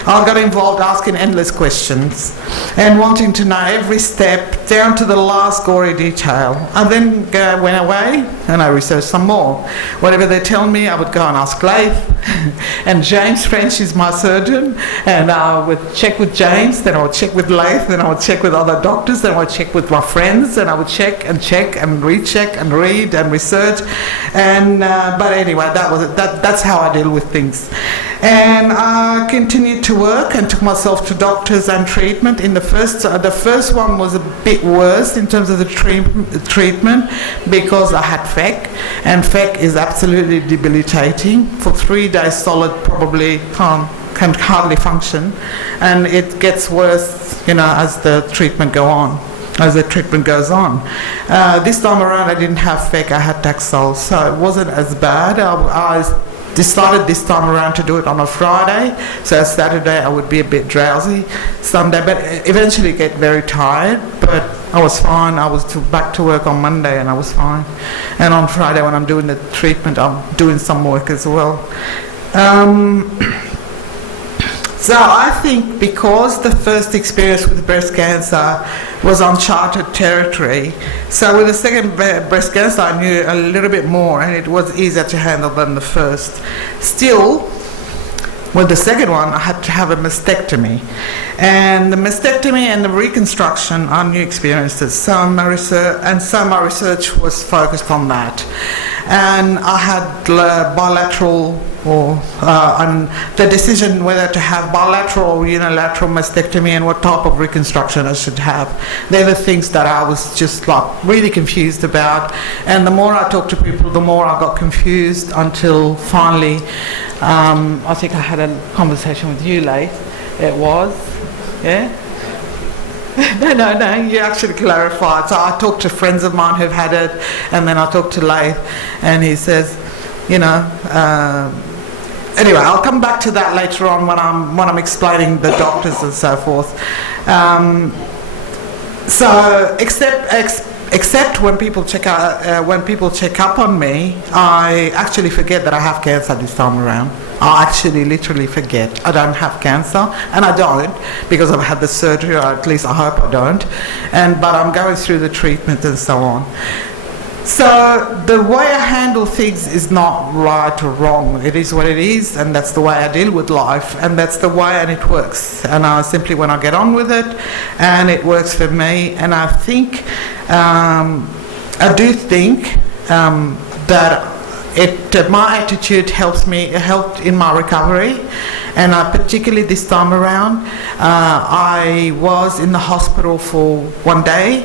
I got involved asking endless questions and wanting to know every step down to the last gory detail. I then went away and I researched some more. Whatever they tell me, I would go and ask Leith. And James French is my surgeon, and I would check with James, then I would check with Leith, then I would check with other doctors, then I would check with my friends, and I would check and recheck and read and research. And but anyway, that's how I deal with things. And I continued to work and took myself to doctors and treatment. In the first one was a bit worse in terms of the treatment because I had FEC, and FEC is absolutely debilitating. For 3 days solid, probably can hardly function, and it gets worse, as the treatment goes on. This time around, I didn't have FEC, I had Taxol, so it wasn't as bad. I decided this time around to do it on a Friday, so Saturday I would be a bit drowsy, Sunday, but eventually get very tired, but I was fine. I was back to work on Monday and I was fine. And on Friday when I'm doing the treatment, I'm doing some work as well. So I think because the first experience with breast cancer was uncharted territory, so with the second breast cancer I knew a little bit more and it was easier to handle than the first. Still, with the second one I had to have a mastectomy. And the mastectomy and the reconstruction are new experiences. Some of my research was focused on that. And I had bilateral and the decision whether to have bilateral or unilateral mastectomy and what type of reconstruction I should have. They're the things that I was just really confused about. And the more I talked to people, the more I got confused until finally, I think I had a conversation with you, Leith. It was, yeah? No, you actually clarified. So I talked to friends of mine who've had it, and then I talked to Leith, and he says, anyway, I'll come back to that later on when I'm explaining the doctors and so forth. So except when people check up on me, I actually forget that I have cancer this time around. I actually literally forget I don't have cancer, and I don't because I've had the surgery, or at least I hope I don't. But I'm going through the treatment and so on. So the way I handle things is not right or wrong. It is what it is, and that's the way I deal with life, and that's the way, and it works. And I simply, when I get on with it, and it works for me. And I think, I do think that my attitude helped in my recovery. And particularly this time around, I was in the hospital for 1 day,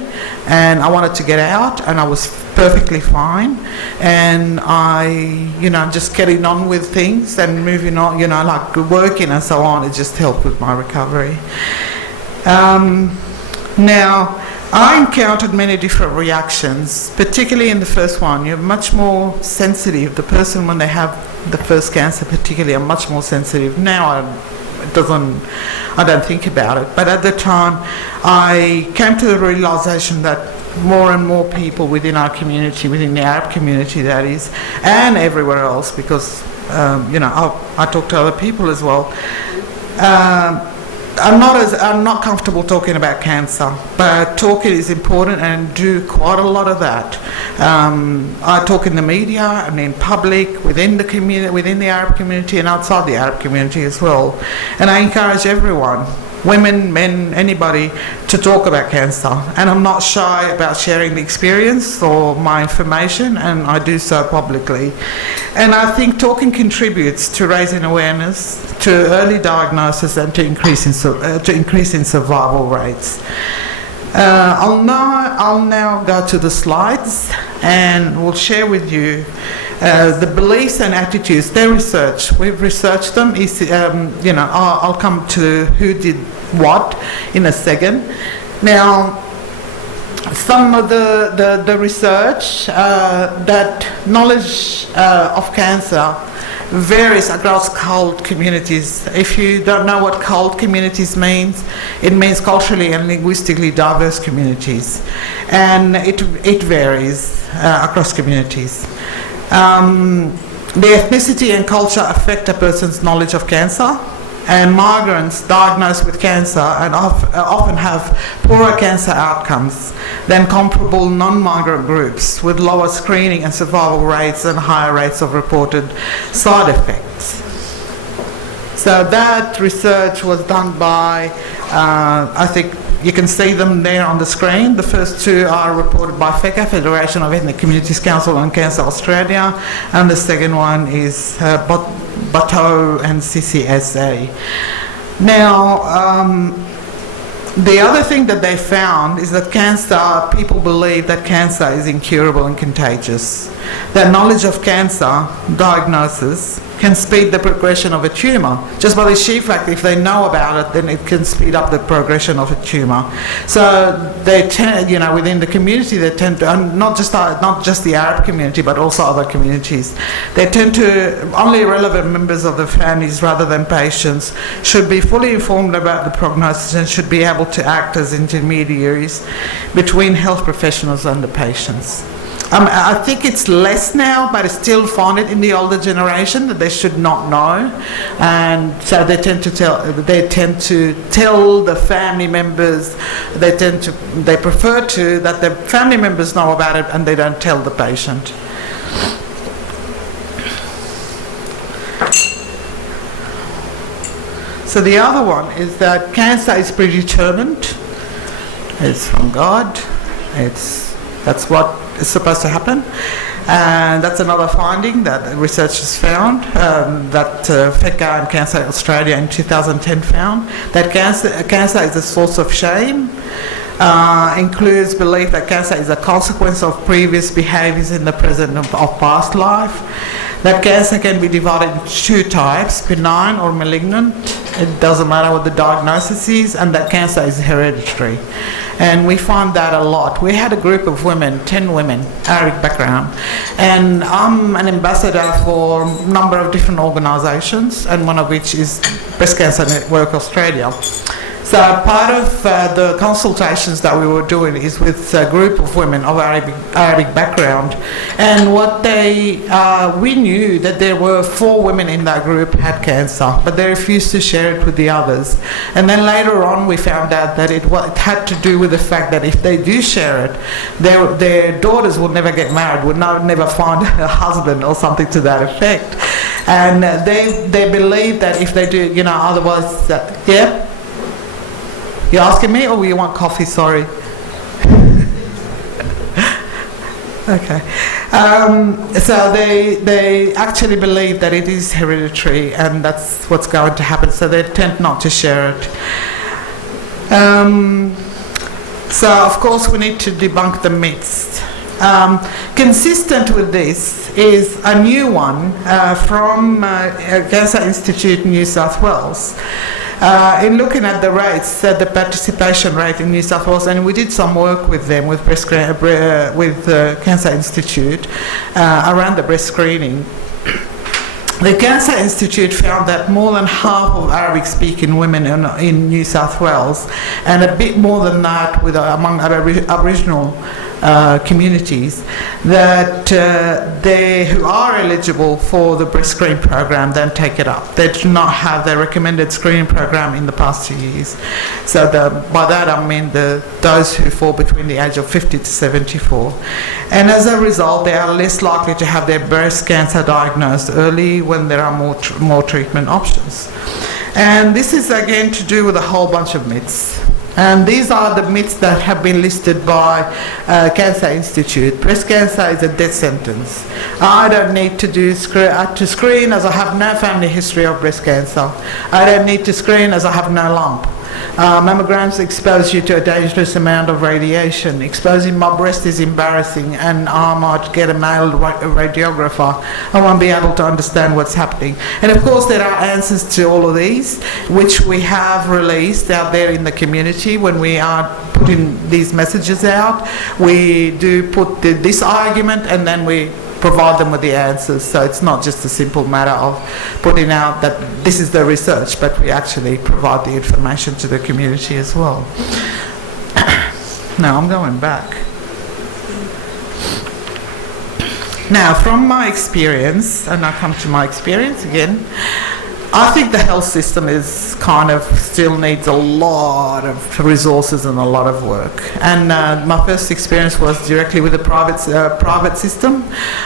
and I wanted to get out, and I was perfectly fine. And I, just getting on with things and moving on, like working and so on, it just helped with my recovery. Now, I encountered many different reactions, particularly in the first one. You're much more sensitive. The person, when they have the first cancer particularly, are much more sensitive. Now I don't think about it. But at the time, I came to the realization that more and more people within our community, within the Arab community that is, and everywhere else, because, I talk to other people as well, I'm not comfortable talking about cancer, but talking is important, and do quite a lot of that. I talk in the media and in public, within the community, within the Arab community, and outside the Arab community as well. And I encourage everyone, women, men, anybody, to talk about cancer. And I'm not shy about sharing the experience or my information, and I do so publicly. And I think talking contributes to raising awareness, to early diagnosis, and to increase in survival rates. I'll now go to the slides, and we'll share with you the beliefs and attitudes. They're research. We've researched them. I'll come to who did what in a second. Now, some of the research that knowledge of cancer varies across cold communities. If you don't know what cold communities means, it means culturally and linguistically diverse communities, and it varies across communities. The ethnicity and culture affect a person's knowledge of cancer, and migrants diagnosed with cancer and often have poorer cancer outcomes than comparable non-migrant groups with lower screening and survival rates and higher rates of reported side effects. So that research was done by, I think you can see them there on the screen. The first two are reported by FECA, Federation of Ethnic Communities Council on Cancer Australia, and the second one is Bateau and CCSA. Now, the other thing that they found is that people believe that cancer is incurable and contagious. That knowledge of cancer diagnosis can speed the progression of a tumour. Just by the sheer fact, if they know about it, then it can speed up the progression of a tumour. So they tend, within the community, they tend to, and not just the Arab community, but also other communities, they tend to, only relevant members of the families rather than patients should be fully informed about the prognosis and should be able to act as intermediaries between health professionals and the patients. I think it's less now, but I still find it in the older generation that they should not know, and so they tend to tell the family members. They prefer to that the family members know about it, and they don't tell the patient. So the other one is that cancer is predetermined. It's from God. That's what is supposed to happen, and that's another finding that researchers found, that FECA and Cancer Australia in 2010 found, that cancer is a source of shame, includes belief that cancer is a consequence of previous behaviours in the present of past life, that cancer can be divided into two types, benign or malignant, it doesn't matter what the diagnosis is, and that cancer is hereditary. And we find that a lot. We had a group of women, 10 women, Arabic background, and I'm an ambassador for a number of different organisations, and one of which is Breast Cancer Network Australia. So part of the consultations that we were doing is with a group of women of Arabic background, and we knew that there were 4 women in that group had cancer, but they refused to share it with the others. And then later on we found out that it had to do with the fact that if they do share it, their daughters will never get married, would never find a husband or something to that effect. And they believe that if they do, otherwise, yeah? You're asking me, or you want coffee? Sorry. Okay. So they actually believe that it is hereditary, and that's what's going to happen. So they tend not to share it. So of course we need to debunk the myths. Consistent with this is a new one from Cancer Institute New South Wales. In looking at the rates, the participation rate in New South Wales, and we did some work with them, with Cancer Institute, around the breast screening. The Cancer Institute found that more than half of Arabic-speaking women in New South Wales, and a bit more than that among Aboriginal communities, that they who are eligible for the breast screen program then take it up. They do not have their recommended screening program in the past 2 years. So by that I mean those who fall between the age of 50 to 74. And as a result, they are less likely to have their breast cancer diagnosed early when there are more treatment options. And this is again to do with a whole bunch of myths. And these are the myths that have been listed by Cancer Institute. Breast cancer is a death sentence. I don't need to screen as I have no family history of breast cancer. I don't need to screen as I have no lump. Mammograms expose you to a dangerous amount of radiation. Exposing my breast is embarrassing, and I might get a male radiographer. I won't be able to understand what's happening. And of course, there are answers to all of these, which we have released out there in the community when we are putting these messages out. We do put this argument, and then we provide them with the answers. So it's not just a simple matter of putting out that this is the research, but we actually provide the information to the community as well. Now I'm going back. Now, from my experience, and I come to my experience again, I think the health system is kind of still needs a lot of resources and a lot of work. And my first experience was directly with the private system.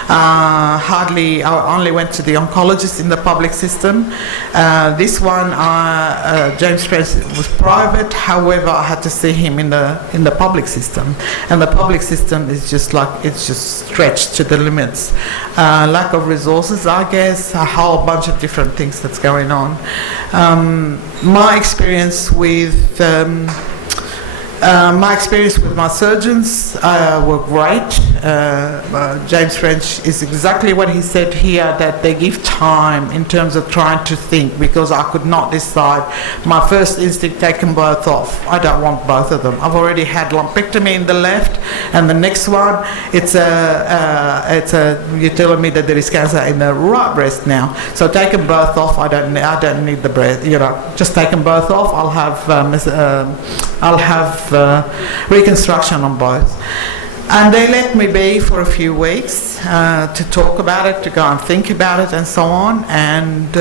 I only went to the oncologist in the public system. This one, James French, was private. However, I had to see him in the public system, and the public system is just like, it's just stretched to the limits. Lack of resources, I guess, a whole bunch of different things that's going on. My experience with my surgeons were great. James French is exactly what he said here, that they give time in terms of trying to think, because I could not decide. My first instinct, take them both off. I don't want both of them. I've already had lumpectomy in the left, and the next one, you're telling me that there is cancer in the right breast now. So take them both off. I don't need the breast. Just take them both off. I'll have reconstruction on both. And they let me be for a few weeks to talk about it, to go and think about it and so on. And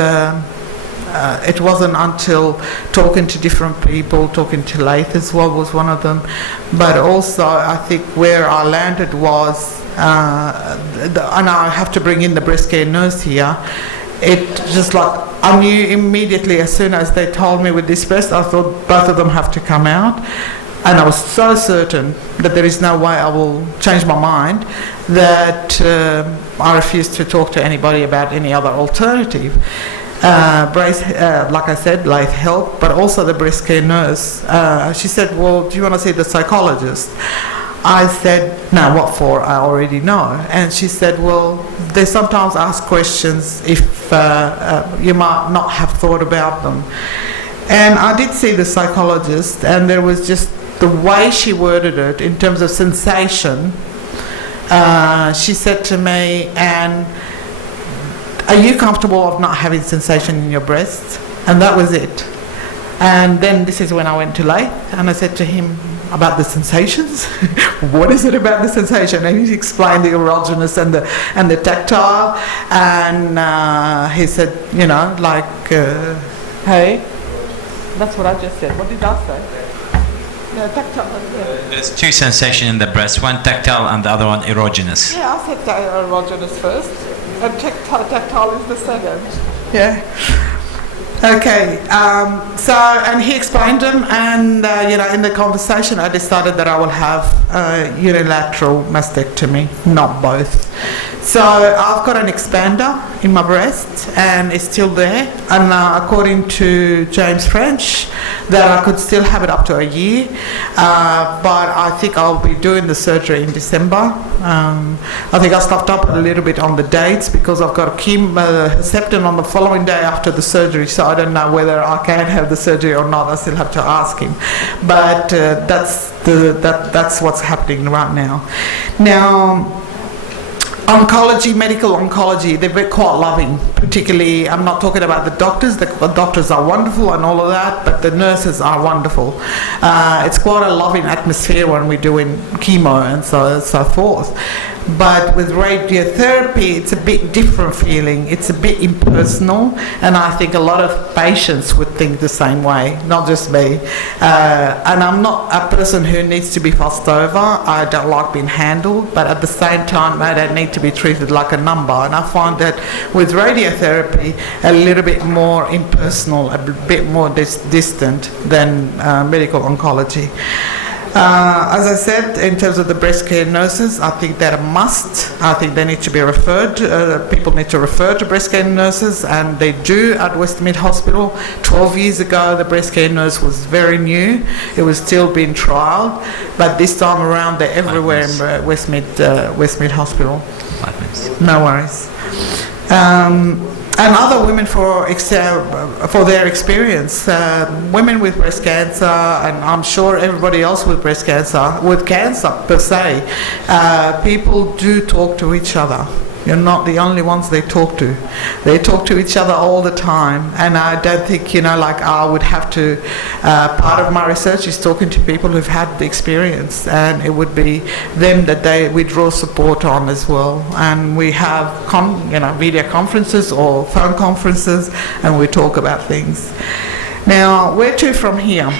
it wasn't until talking to different people, talking to Laith as well was one of them, but also I think where I landed was, and I have to bring in the breast care nurse here, it just like, I knew immediately as soon as they told me with this breast, I thought both of them have to come out. And I was so certain that there is no way I will change my mind that I refused to talk to anybody about any other alternative. Like I said, Laith helped, but also the breast care nurse. She said, well, do you want to see the psychologist? I said, no, what for? I already know. And she said, well, they sometimes ask questions if you might not have thought about them. And I did see the psychologist, and there was just the way she worded it in terms of sensation. She said to me, "And are you comfortable of not having sensation in your breast?" And that was it. And then this is when I went to Laith, and I said to him about the sensations. What is it about the sensation? And he explained the erogenous and the tactile. And he said, hey, that's what I just said. What did I say? There's two sensations in the breast, one tactile and the other one erogenous. Yeah, I said erogenous first, and tactile is the second. Yeah. Okay, and he explained them, and in the conversation I decided that I will have unilateral mastectomy, not both. So I've got an expander in my breast, and it's still there, and according to James French, that I could still have it up to a year, but I think I'll be doing the surgery in December. I think I stuffed up a little bit on the dates because I've got a Herceptin on the following day after the surgery, so I don't know whether I can have the surgery or not. I still have to ask him. But that's what's happening right now. Now, oncology, medical oncology, they're quite loving. Particularly, I'm not talking about the doctors. The doctors are wonderful and all of that, but the nurses are wonderful. It's quite a loving atmosphere when we're doing chemo and so forth. But with radiotherapy, it's a bit different feeling. It's a bit impersonal, and I think a lot of patients would think the same way, not just me. And I'm not a person who needs to be fussed over. I don't like being handled, but at the same time, I don't need to be treated like a number. And I find that with radiotherapy, a little bit more impersonal, a bit more distant than medical oncology. As I said, in terms of the breast care nurses, I think they're a must. I think they need to be referred, people need to refer to breast care nurses, and they do at Westmead Hospital. 12 years ago, the breast care nurse was very new. It was still being trialled, but this time around, they're everywhere in Westmead Hospital. 5 minutes. No worries. And other women for their experience. Women with breast cancer, and I'm sure everybody else with breast cancer, with cancer per se, people do talk to each other. You're not the only ones they talk to. They talk to each other all the time, and I don't think, I would have to, part of my research is talking to people who've had the experience, and it would be them that we draw support on as well. And we have video conferences or phone conferences, and we talk about things. Now, where to from here?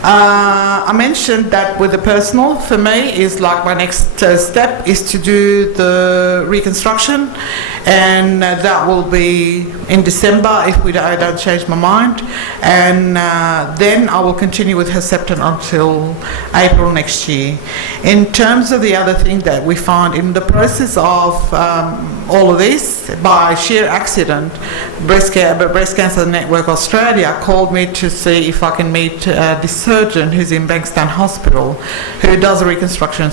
I mentioned that with the personal, for me, is like my next step is to do the reconstruction, and that will be in December if I don't change my mind, and then I will continue with Herceptin until April next year. In terms of the other thing that we find in the process of all of this, by sheer accident, Breast Cancer Network Australia called me to see if I can meet this surgeon who's in Bankstown Hospital, who does reconstructive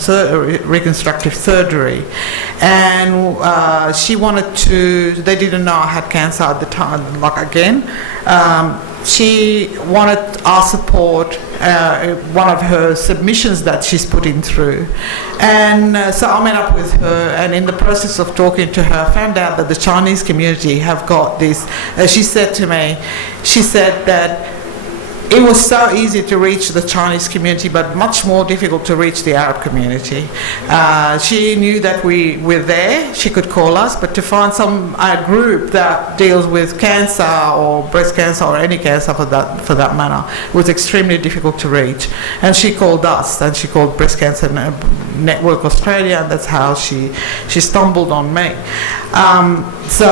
surgery, and she wanted to. They didn't know I had cancer at the time. She wanted our support, one of her submissions that she's putting through. And so I met up with her, and in the process of talking to her, I found out that the Chinese community have got this. She said that it was so easy to reach the Chinese community, but much more difficult to reach the Arab community. She knew that we were there, she could call us, but to find some group that deals with cancer or breast cancer or any cancer for that matter was extremely difficult to reach. And she called us, and she called Breast Cancer Network Australia, and that's how she stumbled on me. So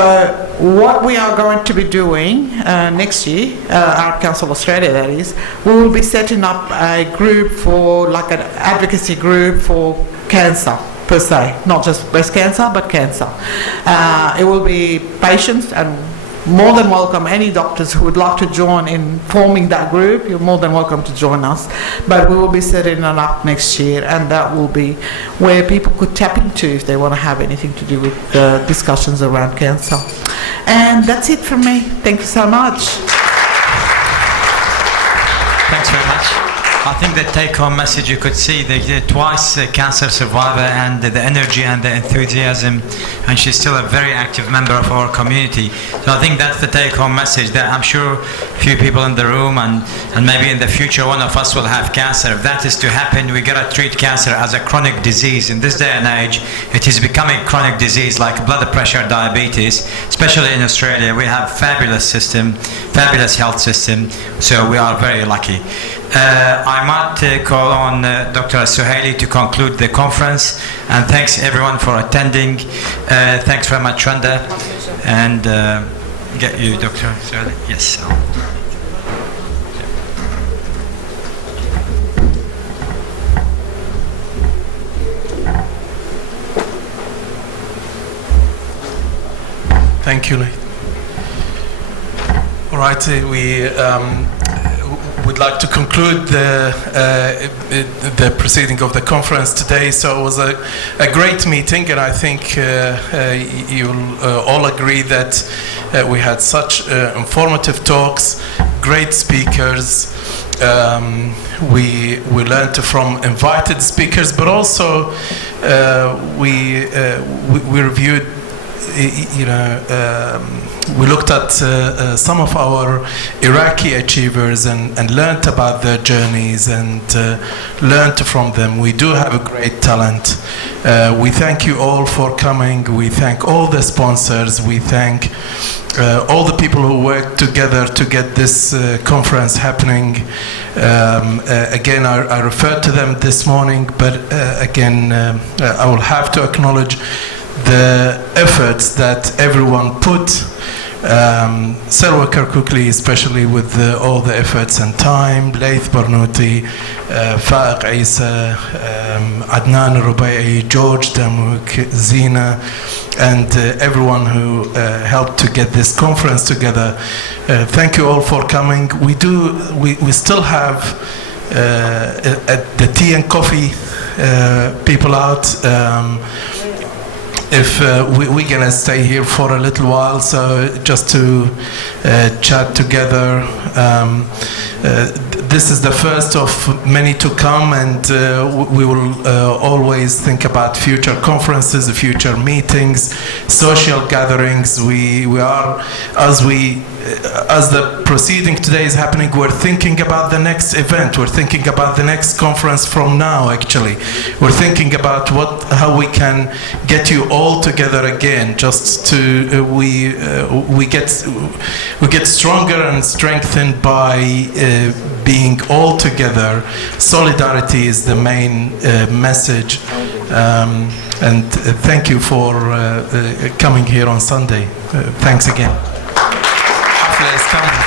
what we are going to be doing next year, Arab Council Australia that is, we will be setting up a group for, like an advocacy group for cancer per se, not just breast cancer, but cancer. It will be patients, and more than welcome any doctors who would like to join in forming that group. You're more than welcome to join us. But we will be setting it up next year, and that will be where people could tap into if they want to have anything to do with discussions around cancer. And that's it from me. Thank you so much. Thanks very much. I think the take-home message, you could see the twice cancer survivor, and the energy and the enthusiasm, and she's still a very active member of our community. So I think that's the take-home message, that I'm sure a few people in the room, and maybe in the future one of us will have cancer. If that is to happen, we got to treat cancer as a chronic disease. In this day and age, it is becoming chronic disease like blood pressure, diabetes, especially in Australia. We have fabulous health system, so we are very lucky. I might call on Dr. Suhaili to conclude the conference, and thanks everyone for attending. Thanks very much, Randa, and get you, Dr. Suhaili. Yes. Thank you, Lee. All right, we would like to conclude the proceeding of the conference today. So it was a great meeting, and I think you'll all agree that we had such informative talks, great speakers. We learned from invited speakers, but also we reviewed, we looked at some of our Iraqi achievers and learned about their journeys and learned from them. We do have a great talent. We thank you all for coming. We thank all the sponsors. We thank all the people who worked together to get this conference happening. Again, I referred to them this morning, but again, I will have to acknowledge the efforts that everyone put. Cell worker quickly, especially with all the efforts and time, Laith Barnouti, Faiq Isa, Adnan Rubai, George Damuk, Zina, and everyone who helped to get this conference together. Thank you all for coming. We still have the tea and coffee people out. If we're gonna stay here for a little while, so just to chat together. This is the first of many to come, and we will always think about future conferences, future meetings, social gatherings. We are, as the proceeding today is happening, we're thinking about the next event. We're thinking about the next conference from now, actually. We're thinking about how we can get you all together again, just to, we get stronger and strengthened by being all together. Solidarity is the main message. And thank you for coming here on Sunday. Thanks again. Hopefully it's coming.